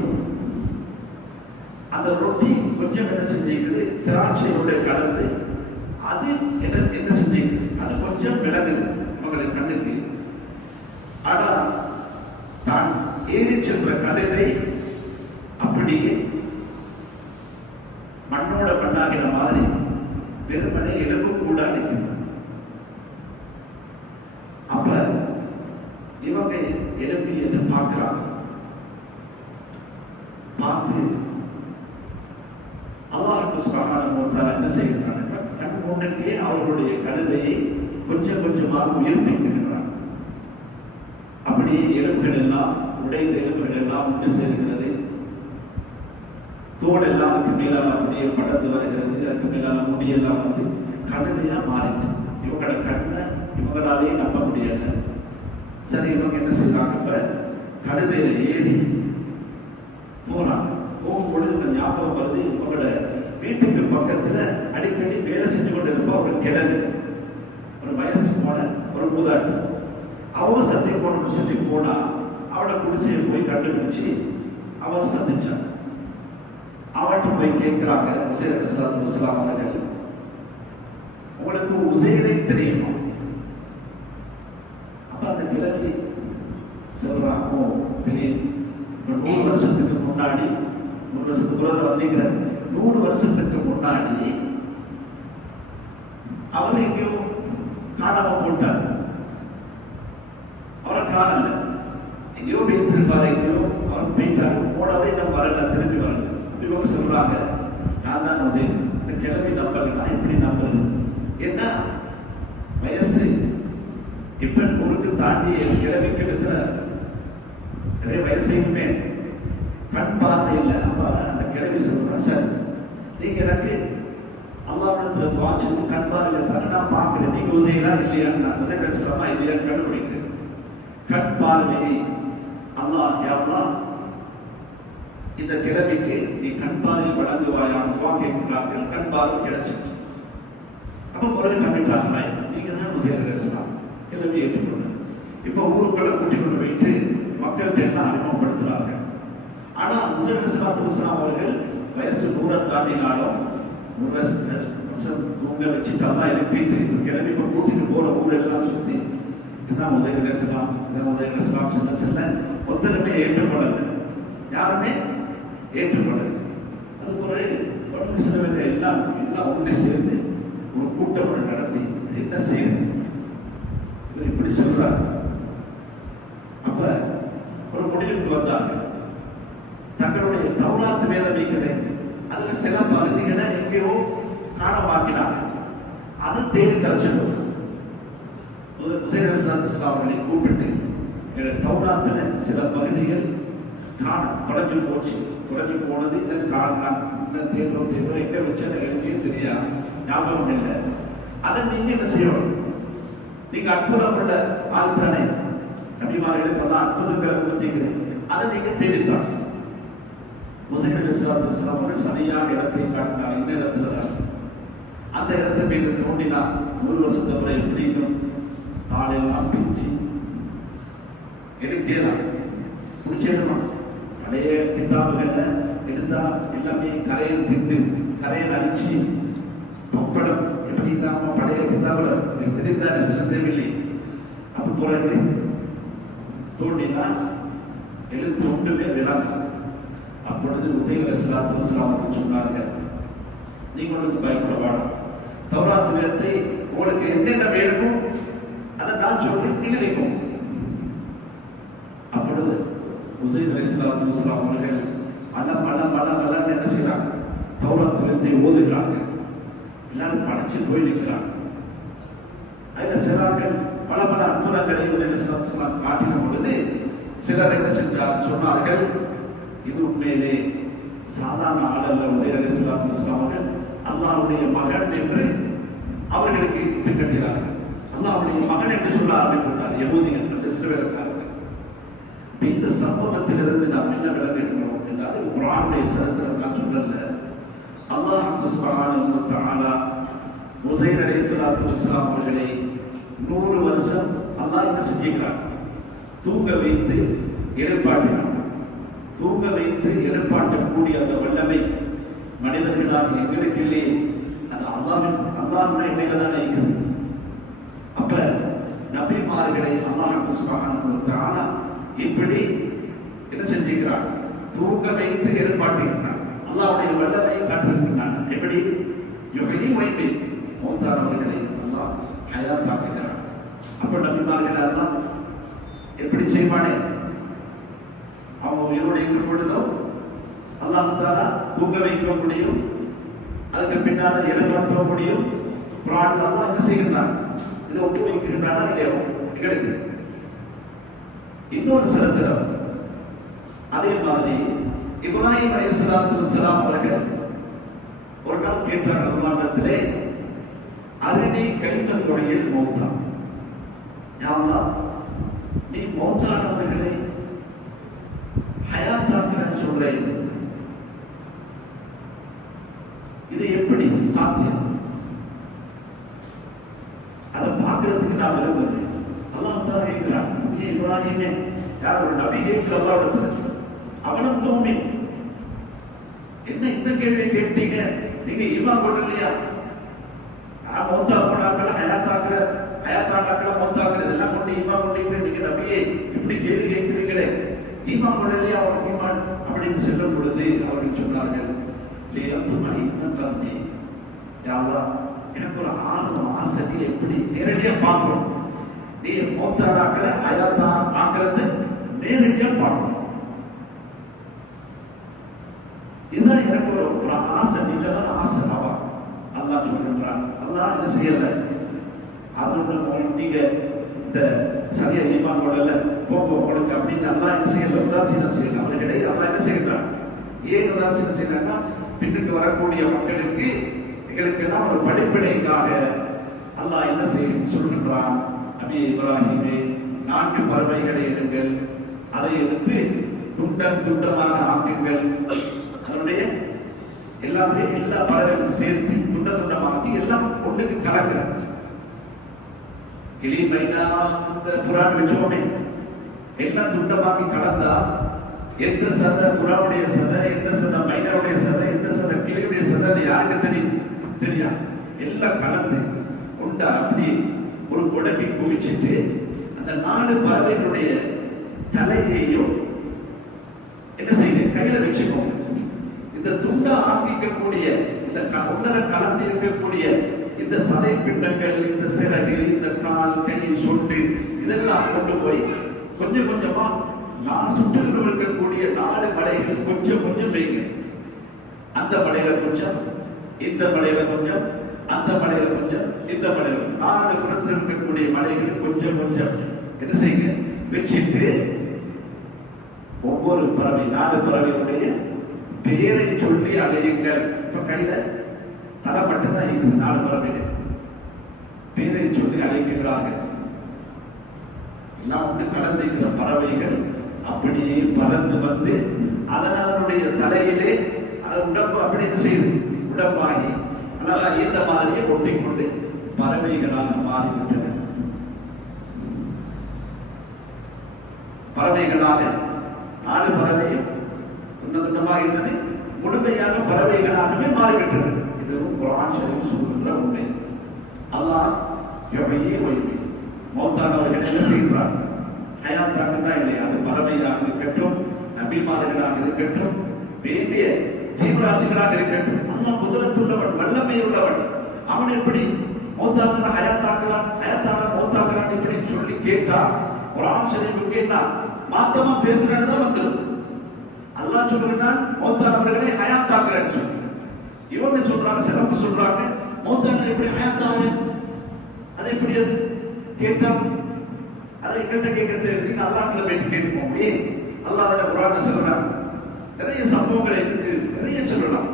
அந்த ரொட்டி கொஞ்சம் என்ன செஞ்சிருக்குது, திராட்சையோட கலந்து அது என்ன செஞ்சிருக்குது, அது கொஞ்சம் விளங்குது அவங்களுக்கு கண்ணுக்கு. ஆனா தான் ஏறி சென்ற கழுதை அப்படியே மண்ணோட மண்ணாகிற மாதிரி வெறுமனே எலும்பு கூட அடிக்கும். அப்ப இவங்க எழுப்பி எதை பார்க்கிறாங்க, பார்த்து அல்லாஹ் சுப்ஹானஹு வ தஆலா என்ன செய்கிறாங்க, கண் முன்னுக்கே அவர்களுடைய கழுதையை கொஞ்சம் கொஞ்சமாக உயிர்ப்பிக்கின்றார். அப்படியே எலும்புகள் எல்லாம் உடைந்த எலும்புகள் எல்லாம் ஒன்று சேர்கிறது. தோல் எல்லாம் அதுக்கு மேலான அப்படியே படர்ந்து வருகிறது. அதுக்கு மேலான முடியெல்லாம் வந்து கழுதையா மாறிட்டு இவங்களோட கண்ணை இவங்களாலே நம்ப முடியல. சரி, இவங்க என்ன செய்யறாங்க? இப்ப கழுதையில ஏறி போறாங்க. போகும்பொழுது ஞாபகம் வருது, இவங்களோட வீட்டுக்கு பக்கத்துல அடிக்கடி வேலை செஞ்சு கொண்டு இருப்பா ஒரு கிழமை, ஒரு வயசு போன ஒரு மூதாட்டி. அவன் சந்தை போன சொல்லி போனா அவளோட குடிசையை போய் கண்டுபிடிச்சு அவன் சந்திச்சான். அவன்கிட்ட போய் கேட்கிறாங்க, உசைர் அலைஹிஸ்ஸலாத்து வஸ்ஸலாம் அவர்கள், உங்களுக்கு உசைரை தெரியுமா? அப்ப அந்த கிழமை சொல்றான், ஓ தெரியும். 100 வருஷத்துக்கு முன்னாடி, 100 வருஷத்துக்கு பிறகு வந்தீங்கிற, 100 வருஷத்துக்கு முன்னாடி அவர் எங்கேயோ காணாம போட்டார். அவரை காணல, எங்கேயோ போயிட்டு எங்கேயோ அவர் போயிட்டாரு. போனவே இன்னும் வரல, திரும்பி வரல. இவங்க சொல்றாங்க, நான் தான் உசைர். இந்த கிழமை நம்பல, நான் எப்படி நம்புறது? என்ன வயசு இப்ப 100க்கு தாண்டி கிழமை கிட்டத்தட்ட நிறைய வயசையுமே கண் பார்வை இல்லை. அப்ப அந்த கிழமை சொல்றான், சார் நீங்க எனக்கு அல்லாஹ்விடத்துல துஆ செய்து கண் பார்வை தானே நான் பார்க்கிறேன், நீங்க உசைரா இல்லையான்னு நான் உசைர் அலைஹிஸ்ஸலாமா இல்லையான்னு கண்டுபிடிக்கிறேன். கண் பார்வையை அல்லாஹ், யா அல்லாஹ் இந்த கிழமைக்கு நீ கண் பார்வை வழங்குவாயாக துஆ கேட்கிறார்கள். கண் பார்வை கிடைச்சிட்டு அப்ப பிறகு கண்டுட்டாங்களா, நீங்க தான் உசைர் அலைஹிஸ்ஸலாம். கிழமை ஏற்றுக்கொண்டு இப்ப ஊருக்குள்ள கூட்டிக் கொண்டு போயிட்டு மக்கள்கிட்ட எல்லாம் அறிமுகப்படுத்துறாங்க. ஆனா உசைர் அலைஹிஸ்ஸலாத்து வஸ்ஸலாம் அவர்கள் வயசு 100 தாண்டினாலும் 100 வருஷம் தூங்க வச்சுட்டாதான் எழுப்பிட்டு கிளம்பி இப்ப கூட்டிட்டு போற ஊரெல்லாம் சுத்தி இதுதான் உசைர் அலைஹிஸ்ஸலாம், இதான் உசைர் அலைஹிஸ்ஸலாம் சொல்ல சொல்ல ஒருத்தருமே ஏற்றுக்கொள்ளல, யாருமே ஏற்றுக்கொள்ளல. அது பிறகு சில பேர் எல்லாம் ஒன்று சேர்ந்து ஒரு கூட்டம் நடத்தி என்ன செய்யுது இவர் இப்படி சொல்றாரு. அப்ப ஒரு முடிவுக்கு வந்தாங்க. தங்களுடைய தௌராத் வேதம் இருக்கிறது, அதுல சில பகுதிகளை எங்கேயோ காணமாக்கினாங்க. அதை தேடி தரச்சிடும். உசைர் அலைஹிஸ்ஸலாத்து வஸ்ஸலாம் அவர்களை கூப்பிட்டு, தௌராத்துல சில பகுதிகள் காண தொலைஞ்சு போச்சு, தொலைஞ்சு போனது இன்னும் காணலாம், இன்னும் தேர்தல் எங்க வச்சு எனக்கு தெரியாது, ஞாபகம் இல்லை. அதை நீங்க என்ன செய்யணும்? நீங்க அற்புதம் உள்ள ஆள் தானே, நபிமார்களுக்கு எல்லாம் அற்புதங்களை கொடுத்தீங்க, அதை நீங்க தேடித்தான். உசைர் அலைஹிஸ்ஸலாத்து வஸ்ஸலாம் அவர்கள் சரியான இடத்தை காட்டினார். இந்த இடத்துல தான் அந்த இடத்தை மீது தோண்டினா 100 வருஷத்தை வரை எப்படியும் தாளெல்லாம் பிரிச்சு எடுக்கலாம், பிடிச்சிடணும். பழைய கிதாபுகளை எடுத்தா எல்லாமே கரையை திண்டு கரையை அரிச்சு பப்படம் எப்படி இல்லாம பழைய கிதாபுல எடுத்துருந்தாரு, சில தேவையில்லை. அப்ப பிறகு தோண்டினா எழுத்து ஒன்றுமே விளங்கும். அப்பொழுது உசைர் அலைஹிஸ்ஸலாத்து வஸ்ஸலாம் அவர்கள் சொன்னார்கள், நீங்க உங்களுக்கு பயப்பட வேண்டாம், தௌராத் வேதத்தை உங்களுக்கு என்னென்ன வேணுமோ அதை நான் சொல்றேன், எழுதிக்கும். அப்பொழுது உசைர் அலைஹிஸ்ஸலாத்து வஸ்ஸலாம் அவர்கள் மலம் என்ன செய்யறாங்க? தௌராத் வேதத்தை ஓதுகிறாங்க. எல்லாரும் படைச்சு போய் நிற்கிறாங்க. அதுல சிலர்கள் பல அற்புதங்களை உசைர் அலைஹிஸ்ஸலாத்து வஸ்ஸலாம் காட்டின பொழுது சிலர் என்ன செஞ்சார் சொன்னார்கள், இது உண்மையிலே சாதாரண ஆளல்ல. உசைர் அலைஹிஸ்ஸலாத்து வஸ்ஸலாம் அவர்கள் அல்லாஹ்வுடைய மகன் என்று அவர்களுக்கு இட்டு கட்டினார்கள். அல்லாஹ்வுடைய மகன் என்று சொல்ல ஆரம்பித்துள்ளார் யஹூதிகள் என்று இஸ்ரவேலர்கள். இந்த சம்பவத்திலிருந்து நாம் என்ன விளங்குகிறோம் என்றால், குர்ஆனுடைய சரித்திரம் நான் சொல்லல. அல்லாஹ் சுப்ஹானஹு வ தஆலா உசைர் அலைஹிஸ்ஸலாத்து வஸ்ஸலாம் அவர்களை 100 வருஷம் அல்லாஹ் என்ன செஞ்சிருக்கிறார்? தூங்க வைத்து எழுப்பாட்டினார். தூங்க வைத்து எழுப்பாட்டக்கூடிய அந்த வல்லமை மனிதர்களால் எங்களுக்கு இல்லையே, அது அல்லாஹ்வுடைய கையில தான் இருக்குது. அப்ப நபிமார்களை அல்லாஹ் சுப்ஹானஹு வ தஆலா இப்படி என்ன செஞ்சிருக்கிறார்? தூங்க வைத்து எழுப்பாட்டுகிறார். அல்லாஹ்வுடைய வல்லமையை காட்டுகிறார். எப்படி யுஹ்யி வைத்து மௌத்தானவர்களை அல்லாஹ் ஹயாத்தாக்குகிறார். அப்ப நபிமார்களை அல்லாஹ் எப்படி செய்வானே, அவங்க உயிரோடு இருக்கும் பொழுதும் அல்லாஹ் தஆலா தூங்க வைக்க முடியும், அதுக்கு பின்னால எழுப்ப முடியும். குர்ஆன் அல்லாஹ் என்ன செய்கிறார்? இதை ஒப்பு வைக்கிறானா இல்லையோ எங்களுக்கு இன்னொரு சரித்திரம். அதே மாதிரி இப்ராஹிம் அலைஹிஸ்ஸலாத்து வஸ்ஸலாம் அவர்கள் ஒரு நாள் கேட்டார்கள் அல்லாஹ்விடத்திலே, அரினி கைஃப துஹயில் மௌத்தா, யா அல்லாஹ், நீ மௌத்தானவர்களை ஹயாத்தாக்குறேன்னு சொல்றேன், இது எப்படி சாத்தியம்? அதை பார்க்கறதுக்கு நான் விரும்புகிறேன். அல்லாஹ் தஆலா கேட்கிறான், இப்ராஹிமே, யார் ஒரு நபி கேட்கிற அல்லாஹ்விடத்துல, அவனும் தூமி, என்ன இந்த கேள்வியை கேட்டீங்க? நீங்க ஈமான் கொள்ளலையா? நான் மௌத்தா போனாக்கள் ஹயாத்தாக்களை மௌத்தாக்குற இதெல்லாம் கொண்டு ஈமான் கொண்டீங்க, நீங்க நபியே இப்படி கேள்வி கேட்கிறீங்களே, ஈமான் கொள்ளலையா? அவன் ஈமான் அப்படின்னு சொல்லும் பொழுது அவர்கள் சொன்னார்கள், எனக்கு ஒரு ஆர்வம், ஆசை, நீ எப்படி நேரடியா பார்க்கணும், நீ மௌத்தாக்களை ஹயாத்தா ஆக்குறது நேரடியா பார்க்கணும், இதுதான் எனக்கு ஒரு ஆசை, நீங்களான ஆசை. ஆவா அல்லாஹ் சொல்கின்றான், அல்லாஹ் என்ன செய்யல, அதோட நீங்க இந்த சரியா ஈமான் கொள்ளல போக உங்களுக்கு அப்படின்னு அல்லாஹ் என்ன செய்யல, உதாசீனம் செய்யல. அவர்களிடையே அல்லாஹ் என்ன செய்யறான், ஏன் உதாசீனம் செய்யறான்னா, பின்னுக்கு வரக்கூடிய மக்களுக்கு எங்களுக்கு எல்லாம் ஒரு படிப்பினைக்காக அல்லாஹ் என்ன சொல்கின்றான், நபி இப்ராஹிமே, 4 பறவைகளை எடுங்கள், அதை எடுத்து துண்டமாக ஆக்குங்கள், அதனுடைய எல்லா பறவைகளும் சேர்த்து துண்டமாக்கி எல்லாம் ஒன்றுக்கு கலக்கிற கிளி மைனா புறான்னு வச்சோமே, எல்லாம் துண்டமாக்கி கலந்தா எந்த சதை புறாவுடைய சதை, எந்த சதை மைனாவுடைய சதை, எந்த சதை கிளியுடைய சதை யாருக்கு தெரியும், எல்லாம் கலந்து கொண்டா அப்படி ஒரு குடக்கி குவிச்சிட்டு அந்த 4 பறவைகளுடைய தலையையும் என்ன செய்யுங்க, கையில வச்சுக்கோங்க. இந்த துண்டா ஆக்கிக்கக்கூடிய இந்த ஒன்றரை கலந்து இருக்கக்கூடிய இந்த சதை பிண்டங்கள், இந்த சிறகு, இந்த கால், கை, சொட்டு இதெல்லாம் கொண்டு போய் கொஞ்சம் கொஞ்சமா நான் சுற்றுகிற இருக்கக்கூடிய 4 மலைகள் கொஞ்சம் கொஞ்சம் வைங்க. அந்த மலையில கொஞ்சம், இந்த மலையில கொஞ்சம், அந்த மலையில கொஞ்சம், இந்த மலையில 4 புறத்தில் இருக்கக்கூடிய மலைகள் கொஞ்சம் கொஞ்சம் என்ன செய்யுங்க வச்சுட்டு, ஒவ்வொரு பறவை 4 பறவையுடைய பெயரை சொல்லி அழையுங்கள். இப்ப கையில தலை மட்டும் தான் இருக்குது, 4 பறவைகள் பெயரை சொல்லி அழைக்கிறார்கள். எல்லாம் ஒன்று கலந்திருக்கிற பறவைகள் அப்படியே பறந்து வந்து அதனுடைய தலையிலே உடம்பு அப்படி என்ன செய்யுது, உடம்பாகி அல்லாத இந்த மாதிரியே ஒட்டிக்கொண்டு பறவைகளாக மாறிவிட்டன. பறவைகளாக 4 பறவையும் துண்டமாக இருந்தது முழுமையாக பறவைகளாகவே மாறிவிட்டன. இதுவும் குர்ஆன் ஷரீஃப் சொல்கின்ற உண்மை. அல்லாஹ் யுஹ்யி வ யுமீத், மௌத்தானவர்களை என்ன செய்கிறான், ஹயாத்தாக்குனா இல்லை, அது பறவையாக இருக்கட்டும், நபிமார்களாக இருக்கட்டும், வேண்டிய ஜீவராசிகளாக இருக்கட்டும், அல்லாஹ் குதிரத்துள்ளவன், வல்லமை உள்ளவன். அவன் எப்படி மௌத்தாக்குனா ஹயாத்தாக்குறான், ஹயாத்தான மௌத்தாக்குறான் இப்படி சொல்லி கேட்டா குர்ஆன் ஷரீஃபுக்கு என்ன மாத்தமா பேசுறேன்னு தான் வந்துடும். அல்லாஹ் சொல்றான் மௌத்தானவர்களை ஹயாத்தாக்குறேன்னு சொல்லி, இவங்க சொல்றாங்க, சிலம்பு சொல்றாங்க மௌத்தான எப்படி ஹயாத்தாரு, அது எப்படி அது கேட்டா, அதை எங்கிட்ட கேட்கறது நீங்க அல்லாஹ்ல போயிட்டு கேட்போம். ஏன் அல்லாஹ் அதை குர்ஆன்ல சொல்றான், நிறைய சம்பவங்களை இருக்கு, நிறைய சொல்லலாம்.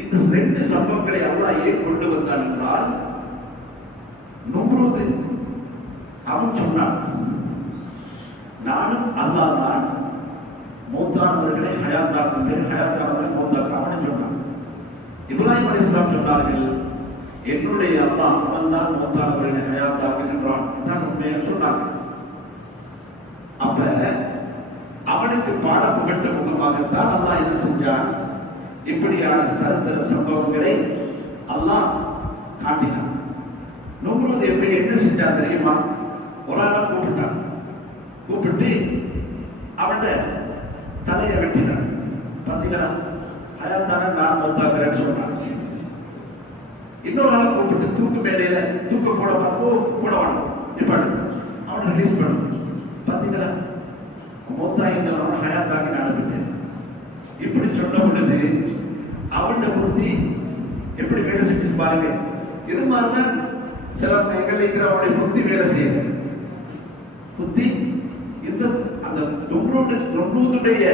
இந்த 2 சம்பவங்களை அல்லாஹ் ஏன் கொண்டு வந்தான் என்றால், நும்ரூது அவன் சொன்னான், நானும் அல்லாஹ் தான் மௌத்தானவர்களை ஹயாத்தாக்குகிறேன், ஹயாத்தானவர்களை மௌத்தாக்குறேன் அவனு சொன்னான். இப்ராஹிம் அலைஹிஸ்ஸலாம் சொன்னார்கள், என்னுடைய அல்லாஹ் அவன் தான் மௌத்தானவர்களை ஹயாத்தாக்குகின்றான், இதான் உண்மையாக சொன்னாங்க. அப்ப அவனுக்கு பாடம் புகட்ட முகமாகத்தான் அல்லாஹ் என்ன செஞ்சான், இப்படியான சரித்திர சம்பவங்களை அல்லாஹ் காட்டினான். நும்ரூத் எப்படி என்ன செஞ்சான் தெரியுமா, ஒரு ஆளை கூப்பிட்டு அவன் தலையை வெட்டினான். பார்த்தீங்களா, ஹயாத்தான நான் மௌத்தாக்குறேன்னு சொன்னான். இன்னொரு ஆளை கூப்பிட்டு தூக்கு மேடையில தூக்க போட போட வேணும், நிப்பாடு, அவனை ரிலீஸ் பண்ணும். பார்த்தீங்களா, மௌத்தாகி இருந்தவன் ஹயாத்தாக்கி நான் அனுப்பிட்டேன். இப்படி சொன்ன பொழுது அவன் புத்தி எப்படி வேலை செஞ்சு பாருங்க. இது மாதிரிதான் சில எங்களுக்கு அவனுடைய புத்தி வேலை செய்யுது. புத்தி இந்த அந்த நுண்ணுடைய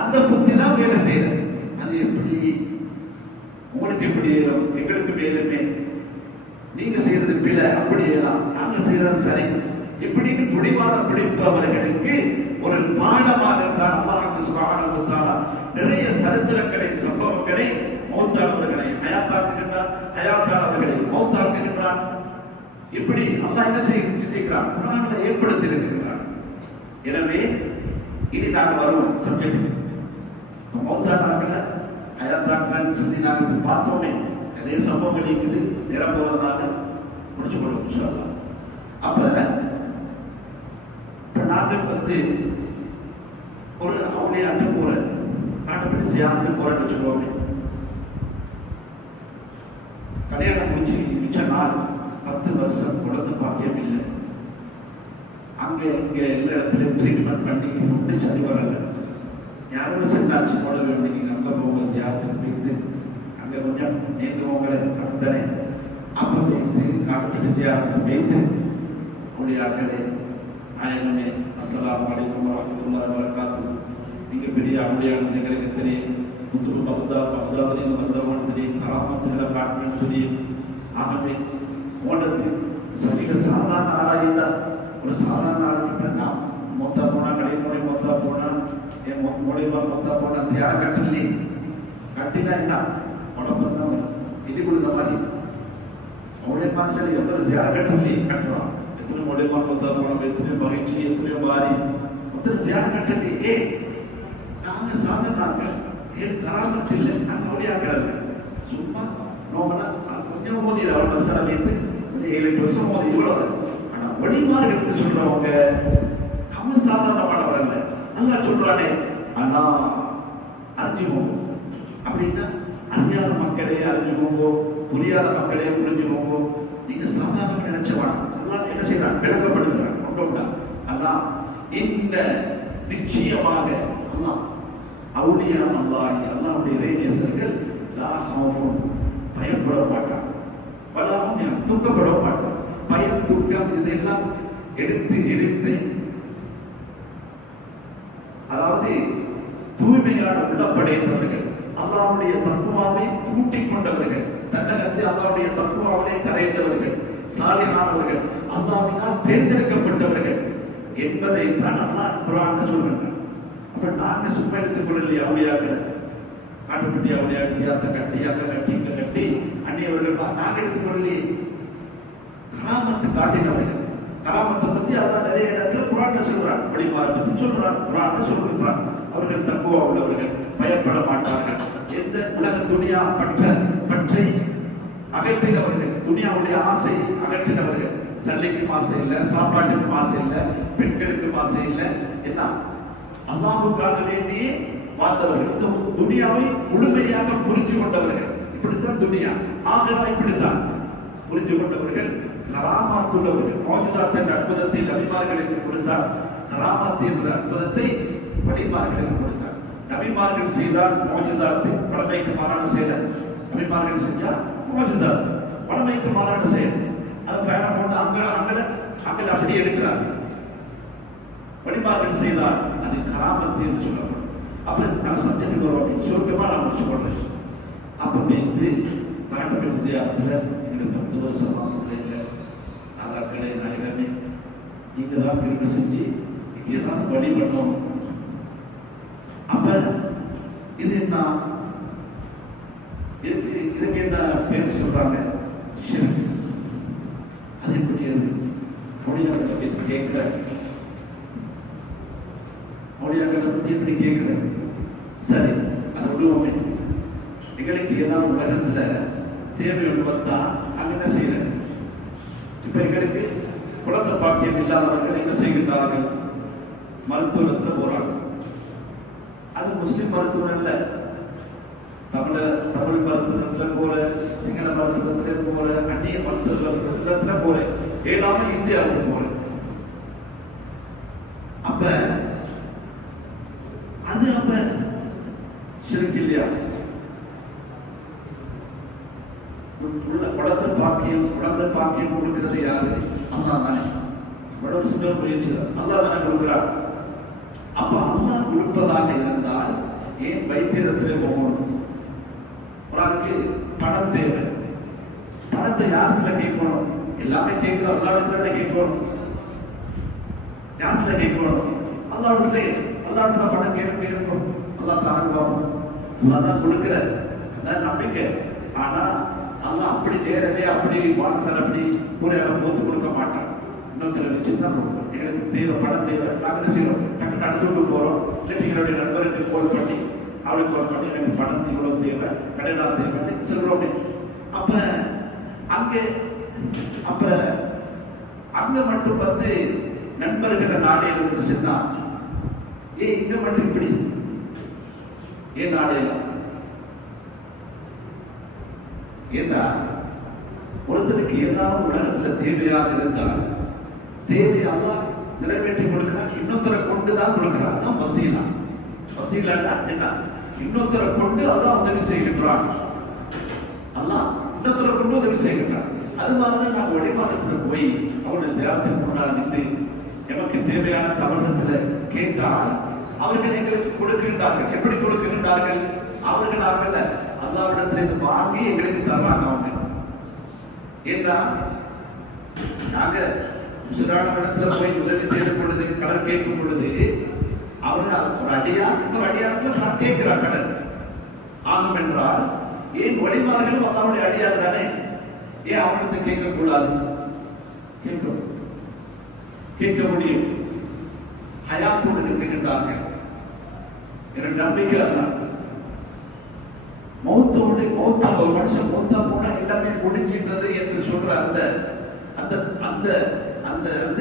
அந்த புத்தி தான் வேலை செய்யறது. அது எப்படி உங்களுக்கு எப்படி ஏறும், எங்களுக்கு மேலுமே நீங்க செய்யறது பிழை, அப்படி ஏறலாம், நாங்க செய்யறது சரி இப்படின்னு பிடிவாதம் பிடிப்பவர்களுக்கு ஒரு பாடமாகத்தான் அல்லாஹ் சுப்ஹானஹு வ தஆலா நிறைய சரித்திரங்களை சம்பவங்களை மௌத்தானவர்களை ஹயாத்தாக்குகின்றான், ஹயாத்தானவர்களை மௌத்தாக்குகின்றான். இப்படி அல்லாஹ் என்ன செய்கிறான், குர்ஆன்ல ஏற்படுத்தி இருக்கின்றான். எனவே இனி நாங்கள் வருவோம் சப்ஜெக்ட். மௌத்தானாங்கள ஹயாத்தாக்குறான்னு சொல்லி நாங்கள் பார்த்தோமே, நிறைய சம்பவங்கள் இருக்குது. நேரம் போவதனால முடிச்சு கொள்வோம் இன்ஷா அல்லாஹ். அப்ப நாங்கள் ஒரு அவளையாட்டு போறேன், நாட்டப்படி சேர்ந்து போறேன்னு வச்சுக்கோமே. கல்யாணம் முடிச்சு மிச்ச நாள் 10 வருஷம் குழந்தை பாக்கியம் இல்லை. அங்கே இங்கே எல்லா இடத்துலையும் ட்ரீட்மெண்ட் பண்ணி ஒன்றும் சரி வரல. யாரும் சென்றாச்சு போட வேண்டிய நீங்கள் அங்கே போங்க, சியாரத்துக்கு போய்த்து அங்கே கொஞ்சம் நேற்றுவங்களை அப்படித்தானே. அப்போ போய்த்து காட்டுப்படி சியாரத்துக்கு போய்த்து முடியாக்களே நாயகமே அஸ்ஸலாமு அலைக்கும் வரஹ்மத்துல்லாஹி வ பரகாத்துஹு. நீங்கள் பெரிய அப்படியான எங்களுக்கு தெரியும், புத்துரு பகுதாதுலேருந்து வந்தவன் தெரியும், கராமத்துகளை காட்டணும்னு தெரியும். ஆகவே உனக்கு மிக சாதாரண ஆளாக இல்லை, ஒரு சாதாரண ஆளுக்கு நான் மொத்தா போனால் கடைமொழி மொத்தா போனால் என் மொழிபால் மொத்தா போனால் சேர கட்டலே கட்டினா என்ன உடம்பு தான் இடி கொடுத்த மாதிரி மொழிபான் சரி எத்தனை சேர கட்டலே கட்டுறான். எத்தனை மொழிபால் மொத்தா போனோம், எத்தனை மகிழ்ச்சி, எத்தனையோ மாறி எத்தனை சேர கட்டலே. நாங்கள் சாதாரண ஏன் கராமத்து இல்லை, நாங்கள் அப்படியாக இல்லை. சும்மா நோம்பனா கொஞ்சம் மோதியில் அவள் மசாலா வைத்து 7-8 வருஷம் மோதி இவ்வளவு. ஆனால் வழிமார்கள் சொல்றவங்க அவங்க சாதாரணமானவர் அல்ல. நல்லா சொல்றானே ஆனா அறிஞ்சுக்கோங்க அப்படின்னா அறியாத மக்களே அறிஞ்சுக்கோங்க, புரியாத மக்களே புரிஞ்சுக்கோங்க. நீங்க சாதாரண நினைச்சவானா அல்லாஹ் என்ன செய்யறான், விளங்கப்படுத்துறான். கொண்டோம்னா அல்லாஹ் இந்த நிச்சயமாக அல்லாஹ் அவுலியா அல்லாஹ்வுடைய இறைநேசர்கள் பயப்பட மாட்டான், வலாவும் தூக்கப்பட மாட்டான். பயம் தூக்கம் இதெல்லாம் எடுத்து எரிந்து, அதாவது தூய்மையான உள்ளப்படைத்தவர்கள், அல்லாஹ்வுடைய தக்குவாவை பூட்டிக் கொண்டவர்கள், தன்னகத்தை அல்லாஹ்வுடைய தக்குவாவிலே கரைந்தவர்கள், சாலிஹானவர்கள், அல்லாஹ்வினால் தேர்ந்தெடுக்கப்பட்டவர்கள் என்பதை தான் அல்லாஹ் குர்ஆன்ல சொல்றாங்க. அப்ப நாங்க சும்மா எடுத்துக்கொள்ளலையே அவுலியாக்களை, காட்டுப்பட்டி அவுலியாக்கு சேர்த்த கட்டி அங்க கட்டி இங்க கட்டி அந்நியவர்கள் நாங்க எடுத்துக்கொள்ளலையே. கராமத்து காட்டினவர்கள், கராமத்தை பத்தி அல்லாஹ் நிறைய இடத்துல குர்ஆன்ல சொல்றான், வழிமாற பத்தி சொல்றான், குர்ஆன்ல சொல்றான். அவர்கள் தக்குவா உள்ளவர்கள், பயப்பட மாட்டார்கள். எந்த உலக துனியா பற்றை அகற்றினவர்கள், துனியாவுடைய ஆசை அகற்றினவர்கள். சல்லைக்கும் ஆசை இல்லை, சாப்பாட்டுக்கும் ஆசை இல்லை, பெண்களுக்கும் ஆசை இல்லை. என்ன அல்லாஹ்வுக்காக வேண்டியே வாழ்ந்தவர்கள், இந்த துனியாவை முழுமையாக புரிந்து கொண்டவர்கள். இப்படித்தான் துனியா ஆகரா, இப்படித்தான் புரிந்து கொண்டவர்கள். கராமாத் உள்ளவர்கள், மௌஜிசாத் என்ற அற்புதத்தை நபிமார்களுக்கு கொடுத்தார். கராமாத் என்ற அற்புதத்தை வழிமார்களுக்கு கொடுத்தார். நபிமார்கள் செய்தால் மௌஜிசாத் வளமைக்கு மாறான செயல், நபிமார்கள் செஞ்சால் மௌஜிசாத் வளமைக்கு மாறான செயல். அது ஃபேனை போட்டு அங்கே அப்படி எடுக்கிறார். வழிமார்கள் செய்தால் அது கராமத்து என்று சொல்லப்படும். அப்புறம் நான் சப்ஜெக்டுக்கு வருவோம், சுருக்கமாக நான் முடிச்சு கொள்றேன். அப்போ வந்து காட்டுப்பட்டி ஜியாரத்தில் எங்களுக்கு 10 வருஷம் இல்லை. நாதாக்களே நாயகமே நீங்கள் தான் பிரிவு செஞ்சு இங்கே ஏதாவது வழி பண்ணணும். அப்போ இது என்ன, இதுக்கு என்ன பேர் சொல்றாங்க, ஷிர்க். அது எப்படி அது மொழியாளர்களை பற்றி கேட்குற, மொழியாளர்களை பற்றி எப்படி கேட்குற? சரி, அதை விடுவோமே. எங்களுக்கு ஏதாவது உலகத்தில் தேவை ஒன்று வந்தா நாங்கள் என்ன செய்யறோம்? இப்போ எங்களுக்கு குழந்தை பாக்கியம் இல்லாதவர்கள் என்ன செய்கின்றார்கள்? மருத்துவத்தில் போறாங்க. அது முஸ்லிம் மருத்துவம் இல்லை, தமிழ் மருத்துவத்தில் போற, சிங்கள மருத்துவத்தில் போற, அந்நிய மருத்துவத்தில் போற, எல்லாமே இந்தியாவுக்கு போற. அப்ப அது அப்ப ஷிர்க் இல்லையா? குழந்தை பாக்கியம் கொடுக்கிறது யாரு? அல்லாஹ் தானே. ஒரு சின்ன முயற்சி தான். அல்லாஹ் தானே கொடுக்குறான். அப்ப அல்லாஹ் கொடுப்பதாக இருந்தால் ஏன் வைத்தியத்திலே போகணும்? ஒரு ஆளுக்கு பணம் தேவை. பணத்தை யாருக்குள்ள கேட்கணும்? எல்லாமே கேட்கணும், அல்லாஹ்விடத்துல கேட்கணும். யாருக்குள்ள கேட்கணும்? அல்லாஹ்விடத்துல பணம் கேட்கணும். அல்லாஹ் தாங்குவான். அல்லாஹ் கொடுக்கிற அதான் நம்பிக்கை. ஆனா அல்லாஹ் அப்படி நேரடியா அப்படி வானத்தில் அப்படி ஒரு போத்து கொடுக்க மாட்டான். இன்னொருத்தர வச்சு தான் கொடுப்போம். எங்களுக்கு தேவை, பணம் தேவை, நாங்கள் என்ன செய்யறோம்? டக்கு நடந்துட்டு போறோம். இல்லை எங்களுடைய நண்பருக்கு கால் பண்ணி அவருக்கு கால் பண்ணி எனக்கு பணம் இவ்வளவு தேவை, கடனா தேவைன்னு சொல்றோம். அப்ப அங்க மட்டும் நண்பர்களை நாடேன்னு சொன்னா இங்க மட்டும் இப்படி ஏன் நாடேலாம்? ஏன்னா ஒருத்தருக்கு ஏதாவது உலகத்துல தேவையாக இருந்தால் தேவையாக நிறைவேற்றி கொடுக்கிறார். இன்னொருத்தரை கொண்டுதான் கொடுக்கிறார். அதான் வசீலா. வசீலான்னா என்ன? இன்னொருத்தரை கொண்டு அதான் உதவி செய்கின்றான். அல்லாஹ் இன்னொருத்தரை கொண்டு உதவி செய்கின்றான். அது மாதிரி நான் வழிபாடத்தில் போய் அவருடைய சேரத்துக்கு முன்னால் நின்று எமக்கு தேவையான தவறத்துல கேட்டால் அவர்கள் எங்களுக்கு கொடுக்கின்றார்கள். எப்படி கொடுக்கின்றார்கள்? அவர்கள் அல்லாஹ்விடத்திலிருந்து வாங்கி எங்களுக்கு தருவாங்க. அவங்க ஏன்னா நாங்க முஸ்லிமான இடத்துல போய் உதவி தேடும் பொழுது, கடன் கேட்கும் பொழுது அவர்கள் ஒரு அடியான் இன்னொரு அடியானத்துல கேட்கிறார் கடன் ஆகும் என்றால் ஏன் வழிமார்களும் அல்லாஹ்வுடைய அடியார் தானே? ஏன் அவங்களுக்கு கேட்கக்கூடாது? கேட்க முடியும். ஹயாத்தோடு இருக்கின்றார்கள். என்ற நம்பிக்கை அல்ல. மௌத்தா ஒரு மனுஷன் மௌத்தா போனா எல்லாமே முடிஞ்சின்றது என்று சொல்ற அந்த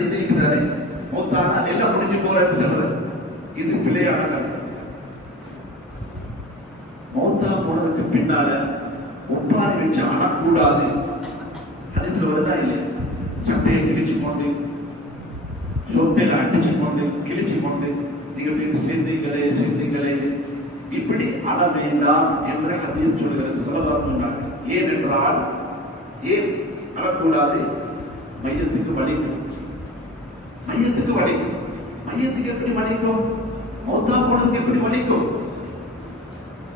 இது இருக்கிறாரு. மௌத்தானா எல்லாம் முடிஞ்சு போறேன்னு சொல்றது இது பிழையான கருத்து. மௌத்தா போனதுக்கு பின்னால ஒப்பாரி வச்சு அணக்கூடாது. ஹதீஸ்ல வருதா இல்லையா? சட்டையை கிழிச்சு கொண்டு, சொத்தையில அடிச்சு கொண்டு, கிழிச்சு கொண்டு நீங்க போய் சேர்ந்தீங்களே இப்படி அழ வேண்டாம் என்று ஹதீஸ் சொல்கிறது. ஸல்லல்லாஹு அலைஹி வஸல்லம். ஏனென்றால் ஏன் அழக்கூடாது? மையத்துக்கு வலிக்கும். மையத்துக்கு எப்படி வலிக்கும்? மௌத்தா போனதுக்கு எப்படி வலிக்கும்?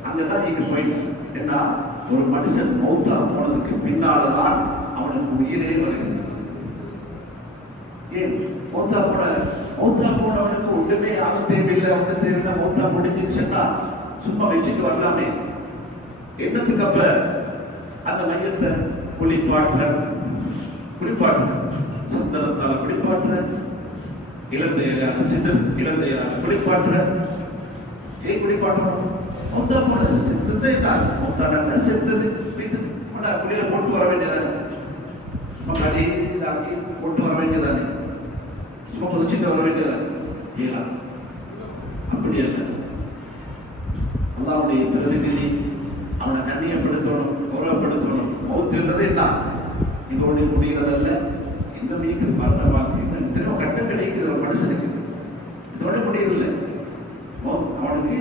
அங்கதான் இங்க பாயிண்ட்ஸ். ஏன்னா ஒரு மனுஷன் மௌத்தா போனதுக்கு பின்னால்தான் அவனுக்கு உயிரே வருகிறது. ஏன் மௌத்தா போனவனுக்கு ஒன்றுமே ஆக தேவையில்லை. அவனுக்கு தேவையில்லை. மௌத்தா முடிஞ்சுன்னா சும்மா வச்சுட்டு வரலாமே. என்னத்துக்கு அப்ப அந்த மையத்தை குளிப்பாட்ட சந்தனத்தால குளிப்பாட்ட, இளந்தையான சிதல் இளந்தையான குளிப்பாட்ட. ஏன் குளிப்பாட்டணும்? மௌத்தா போனது செத்துதே என்ன? மௌத்தான செத்துது குளியில போட்டு வர வேண்டியதானே? சும்மா கடி இதாக்கி போட்டு வர வேண்டியதானே? சும்மா புதிச்சுட்டு வர வேண்டியதானே? ஏலா அப்படி அல்ல. அல்லாஹ்வுடைய பிரதிநிதி அவனை கண்ணியப்படுத்தணும், கௌரவப்படுத்தணும். மௌத்துன்றது என்ன? இதோட முடிகிறதல்ல. இன்னும் நீக்குது மரணமாக்கு இன்னும் திரும்ப கட்டம் கிடைக்குது ஒரு மனுஷனுக்கு. இதோட முடியவில்லை. அவனுக்கு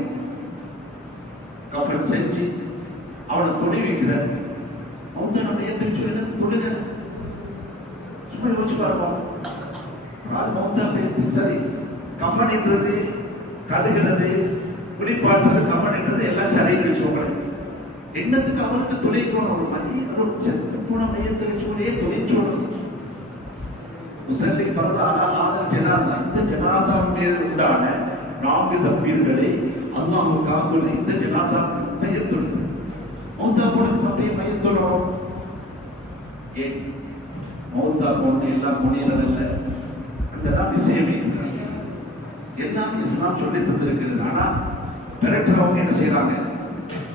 கஃபன் செஞ்சு அவனை துணி வைக்கிற மௌத்தான மையத்தை என்னத்து தொடுக? சும்மா யோசிச்சு பாருங்க. மௌத்தா மையத்துக்கு சரி கஃபன் என்றது, கழுகிறது, குளிப்பாட்டுறது, கஃபன் என்றது எல்லாம் சரின்னு வச்சுக்கோங்க. என்னத்துக்கு அவருக்கு துளைக்கணும்? ஒரு மையம் செத்து போன மையத்தை வச்சுக்கொண்டே துளைச்சோணும். முசல்லி பரதான ஆதல் ஜனாசா, இந்த ஜனாசா மீது உண்டான 4 தக்பீர்களை அல்லாஹ்வுக்காக தொழு. இந்த ஜனாசா மையத்தொழு. மௌத்தா போனதுக்கு அப்படியே மையத்தொழணும். ஏன் மௌத்தா போன எல்லாம் முடியறதில்ல. அங்கதான் விஷயம் எல்லாம் இஸ்லாம் சொல்லி தந்திருக்கிறது. ஆனா பெரட்டுறவங்க என்ன செய்யறாங்க?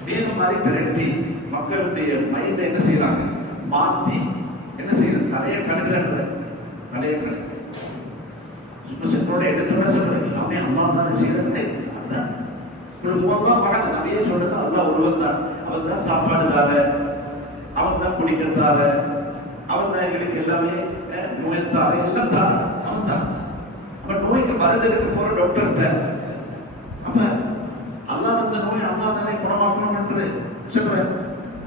வேற மாதிரி பெரட்டி மக்களுடைய மைண்டை என்ன செய்யறாங்க? மாத்தி என்ன செய்யறது? தலையை கழுகுற சும்மா எடுத்து சொல்றது எல்லாமே அல்லாஹ் தானே செய்யறது. அதுதான் பார்த்து நிறைய சொல்றது. அல்லாஹ் ஒருவன் தான். அவன் தான் சாப்பாடுதார, அவன் தான் குடிக்கிறதார, அவன் தான் எங்களுக்கு எல்லாமே நோய்த்தார, எல்லாம் தார அவன் தான். அவன் நோய்க்கு மருந்து எடுக்க போற டாக்டர்கிட்ட அப்ப அல்லாஹ் அந்த நோய் அல்லாஹ் தானே குணமாக்கணும் என்று சொல்ற.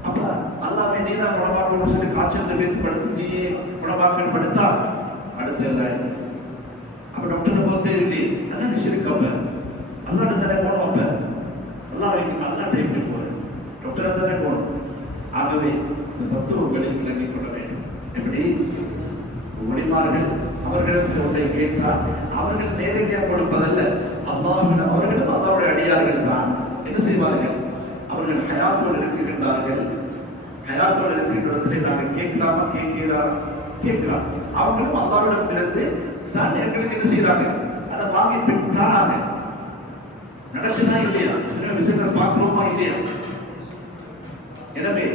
அப்ப அல்லாஹ்வே நீ தான் குணமாக்கணும் சொல்லி காய்ச்சல் பேத்து படுத்து நீயே குணமாக்கணும் படுத்தா அடுத்தது தானே போகணும். ஆகவே இந்த தத்துவங்களை விளங்கிக் கொள்ள வேண்டும். எப்படி ஒளிமார்கள் அவர்களிடத்தில் ஒன்றை கேட்டால் அவர்கள் நேரடியாக கொடுப்பதல்ல, அல்லாஹ்விடம் அவர்களும் அல்லாஹ்வுடைய அடியார்கள் தான் என்ன செய்வார்கள், அவர்கள் ஹயாத்தோடு இருக்கின்றார்கள். ஹயாத்தோடு இருக்கின்ற இடத்திலே நாங்கள் கேட்கலாமா கேட்கலாம். அவங்களும் அல்லாஹ்விடம் இருந்து தான் எங்களுக்கு என்ன செய்யறாங்க, அதை வாங்கி தராங்க. நடக்குதா இல்லையா, சில விஷயங்கள் பார்க்கிறோமா இல்லையா? எனவே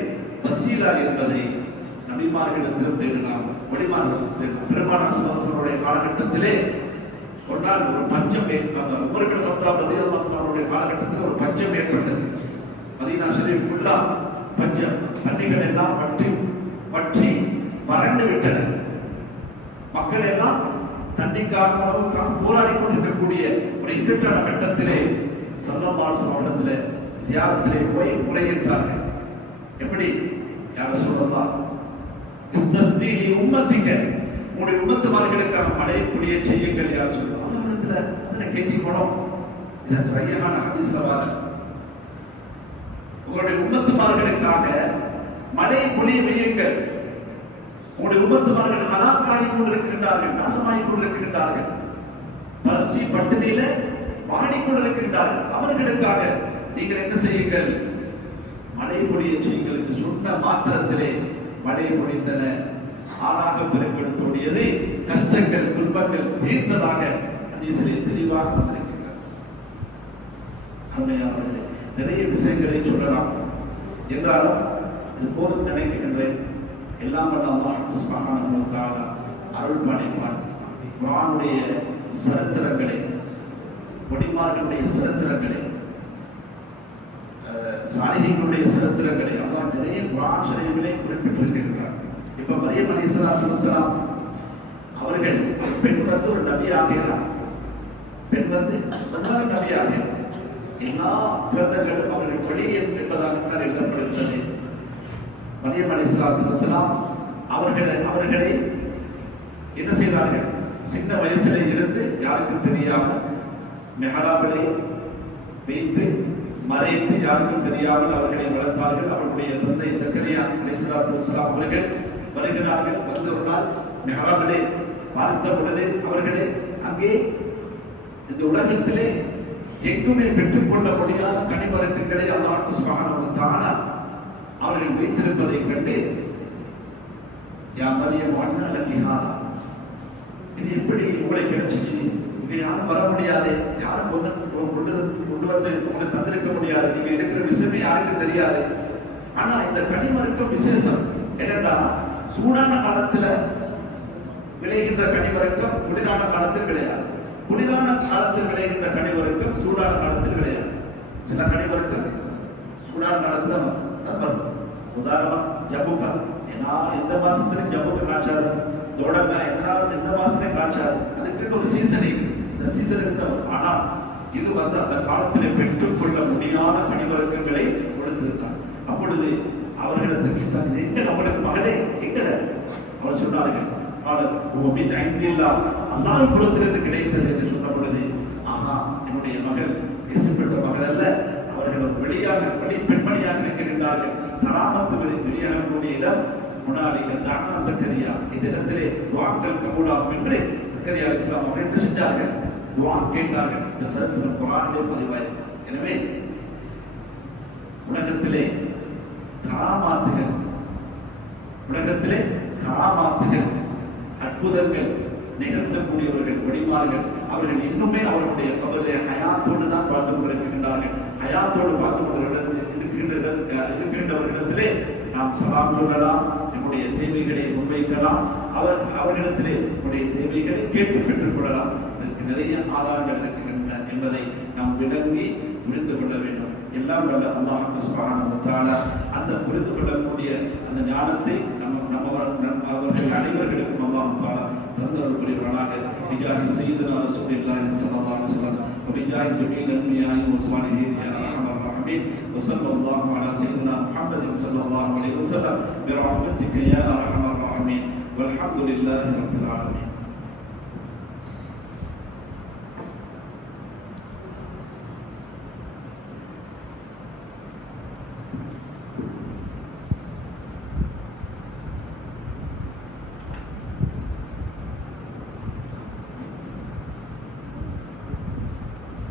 வசீலா என்பதை நபிமார்களிடத்திலும் தேடலாம், வழிமார்களிடத்தில் தேடலாம். பெருமானார் ஸல்லல்லாஹு அலைஹி வஸல்லம் காலகட்டத்திலே ஒரு நாள் ஒரு பஞ்சம் ஏற்பட்டது. உமர் இப்னு கத்தாப் ரலியல்லாஹு அன்ஹுவுடைய காலகட்டத்தில் ஒரு பஞ்சம் ஏற்பட்டது. மதீனா ஷரீஃப் ஃபுல்லா பஞ்சம், தண்ணிகள் எல்லாம் வற்றி வறண்டு விட்டன. மக்கள் எல்லாம் தண்ணிக்காக உணவுக்காக போராடி கொண்டிருக்கக்கூடிய ஒரு இக்கட்டான கட்டத்திலே ஸல்லல்லாஹு அலைஹி வஸல்லம் இடத்திலே ஜியாரத்திலே போய் முறையிட்டார்கள். எப்படி, யா ரசூலல்லாஹ் இஸ்தஸ்னி லி உம்மத்திக, உங்களுடைய உம்மத்துமார்களுக்காக மழை பொழிய செய்யுங்கள் யா ரசூலல்லாஹ். அல்லாஹ்விடத்துல அதனை கேட்டி போனோம். இது சரியான ஹதீஸ்ல வர உங்களுடைய உம்மத்துமார்களுக்காக மழை பொழிய வையுங்கள். உங்களுடைய உம்மத்துமார்கள் ஹலாக்காகி கொண்டிருக்கின்றார்கள், நாசமாகி கொண்டிருக்கின்றார்கள், பசி பட்டினியில வாடி கொண்டிருக்கின்றார்கள். அவர்களுக்காக நீங்கள் என்ன செய்யுங்கள், மழை பொழிய செய்யுங்கள் என்று சொன்ன மாத்திரத்திலே மழை பொழிந்தன. ஆறாக பெருக்கெடுத்தோடியது, கஷ்டங்கள் துன்பங்கள் தீர்ந்ததாக ஹதீஸிலே தெளிவாக வந்திருக்கின்றன. அருமையானவர்களே, நிறைய விஷயங்களை சொல்லலாம் என்றாலும் இது போதும் நினைக்கின்றேன். எல்லாம் வல்ல அல்லாஹ் சுப்ஹானஹு வ தஆலா அருள் பாலிப்பான். குர்ஆனுடைய சரித்திரங்களை, வழிமார்களுடைய சரித்திரங்களை, சாலிஹீன்களுடைய சரித்திரங்களை அல்லாஹ் நிறைய குர்ஆன் ஷரீஃபிலே குறிப்பிட்டிருக்கிறார். இப்ப மரியம் அலைஹிஸ்ஸலாத்து வஸ்ஸலாம் அவர்கள் பெண் வந்து ஒரு நபியாகிறார். பெண் வந்து ஒரு நபியாகிறார். எல்லா கிரந்தங்களும் அவர்கள் வழி என்பதாகத்தான் எழுதப்படுகிறது. மரியம் அலைஹிஸ்ஸலாத்து வஸ்ஸலாம் அவர்களை என்ன செய்தார்கள், சின்ன வயசிலே இருந்து யாருக்கும் தெரியாமல் மெஹராபிலே வைத்து மறைத்து யாருக்கும் தெரியாமல் அவர்களை வளர்த்தார்கள். அவர்களுடைய தந்தை ஜக்கரியா அலைஹிஸ்ஸலாத்து வஸ்ஸலாம் அவர்கள் வருகிறார்கள். வந்து ஒரு நாள் மெஹராபிலே பார்த்த பொழுது அவர்களை அங்கே இந்த உலகத்திலே எங்குமே பெற்றுக்கொள்ள முடியாத கனிமரக்கங்களை அல்லாஹ் சுப்ஹானஹு வ தஆலா அவர்கள் வைத்திருப்பதை கண்டு, யா மரியம் அன்னா லகி ஹாதா, இது எப்படி உங்களுக்கு கிடைச்சிச்சு? இங்க யாரும் வர முடியாது, யாரும் கொண்டு வந்து உங்களுக்கு தந்திருக்க முடியாது, நீங்க இருக்கிற விஷயமே யாருக்கும் தெரியாது. ஆனா இந்த கனிமரக்கம் விசேஷம் என்னன்னா, சூடான காலத்துல விளைகின்ற கனிமரக்கம் குளிரான காலத்தில் விளையாது, குளிரான காலத்தில் விளைகின்ற கனிமரக்கம் சூடான காலத்தில் விளையாது. சில கனிமரக்கம் சூடான காலத்துல வரும். உதாரணமா ஜம்புக்கா, ஏன்னா எந்த மாசத்துலயும் ஜம்புக்கா காய்ச்சாது, தொடங்கா எந்த மாசத்துலயும் காய்ச்சாது, அதுக்கு ஒரு சீசன், இந்த சீசனுக்கு தான். ஆனா இது வந்து அந்த காலத்திலே பெற்றுக்கொள்ள முடியாத கனிமரக்கங்களை கொடுத்திருக்கார். அப்பொழுது அவர்களிடத்தில் கேட்டார், எங்க நம்மளுக்கு மகனே எங்க? அவர் சொன்னார்கள், அல்லாஹ் புறத்திலிருந்து கிடைத்தது என்று சொன்ன பொழுது, ஆஹா என்னுடைய மகள் பேசப்பட்ட மகள் அல்ல, அவர்கள் வெளி பெண்மணியாக இருக்கின்றார்கள். தராமத்து வெளியாகக்கூடிய இடம் முன்னாளிக்க தானா சக்கரியா, இந்த இடத்திலே துஆக்கள் கபூலாகும் என்று சக்கரியா அலைஹிஸ்ஸலாம் அவர்கள் என்ன செஞ்சார்கள், துஆ கேட்டார்கள். இந்த சரித்திரம் குர்ஆனிலே பதிவாயிருக்கு. எனவே உலகத்திலே கராமாத்துகள் அற்புதங்கள் நிகழ்த்தக்கூடியவர்கள் வழிமார்கள். அவர்கள் இன்னுமே அவர்களுடைய கபரிலே ஹயாத்தோடு தான் வாழ்ந்து கொண்டிருக்கின்றார்கள். ஹயாத்தோடு வாழ்ந்து இருக்கின்றவர்களிடத்திலே நாம் சலாம் சொல்லலாம், நம்முடைய தேவைகளை முன்வைக்கலாம், அவர்களிடத்திலே நம்முடைய தேவைகளை கேட்டு பெற்றுக் கொள்ளலாம். இதற்கு நிறைய ஆதாரங்கள் இருக்கின்றன என்பதை நாம் விளங்கி புரிந்து கொள்ள வேண்டும். எல்லாம் வல்ல அல்லாஹ் சுப்ஹானஹு வ தஆலா அந்த புரிந்து கொள்ளக்கூடிய அந்த ஞானத்தை அவர்கள் அனைவர்களுக்கும் அல்லாஹ் தஆலா தந்தருள் புரிவானாக. பிஜாஹி சய்யிதுனா ரசூலுல்லாஹி ஸல்லல்லாஹு அலைஹி வஸல்லம் வ பிஜாஹி ஜமீல் அன்பியாஇ வ ஸாலிஹீன் யா அர்ஹமர் ராஹிமீன் வ ஸல்லல்லாஹு அலா சய்யிதினா முஹம்மதின் ஸல்லல்லாஹு அலைஹி வஸல்லம் பிரஹ்மதிக யா அர்ஹமர் ராஹிமீன் வல்ஹம்துலில்லாஹி ரப்பில் ஆலமீன்.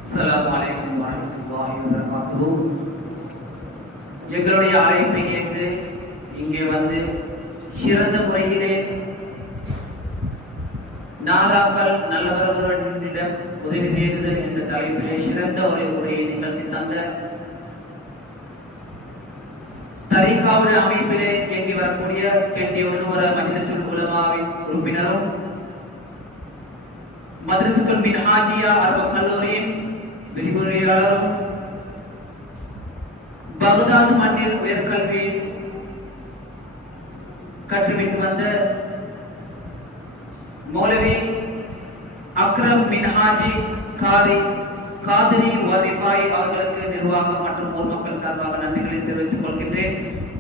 அஸ்ஸலாமு அலைக்கும் வரஹ்மத்துல்லாஹி வபரகாத்துஹு. எங்களுடைய அழைப்பை ஏற்று இங்கே வந்து சிறந்த முறையிலே நாதாக்கள் நல்லவர்களிடம் உதவி தேடுதல் என்ற தலைப்பிலே சிறந்த ஒரு உரையை நிகழ்த்தி தந்த தரீகாவுடைய அமைப்பிலே இயங்கி வரக்கூடிய கெண்டிய உணவர மஜ்லிஸுல் உலமாவின் உறுப்பினரும் மദ്രസத்துல் மின்ஹாஜியா அரபு கல்லூரியின் விரிவுரையாளரும் பகதாது மண்ணில் உயர்கல்வி கற்றுவிட்டு வந்த மௌலவி அக்ரம் மின்ஹாஜி காதிரி வரிஃபாய் அவர்களுக்கு நிர்வாகம் மற்றும் ஊர் மக்கள் சார்பாக நன்றிகளை தெரிவித்துக் கொள்கின்றேன்.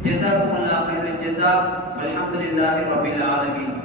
ஜஸாக்குமுல்லாஹ் ஹைரல் ஜஸா வல்ஹம்துலில்லாஹி ரப்பில் ஆலமீன்.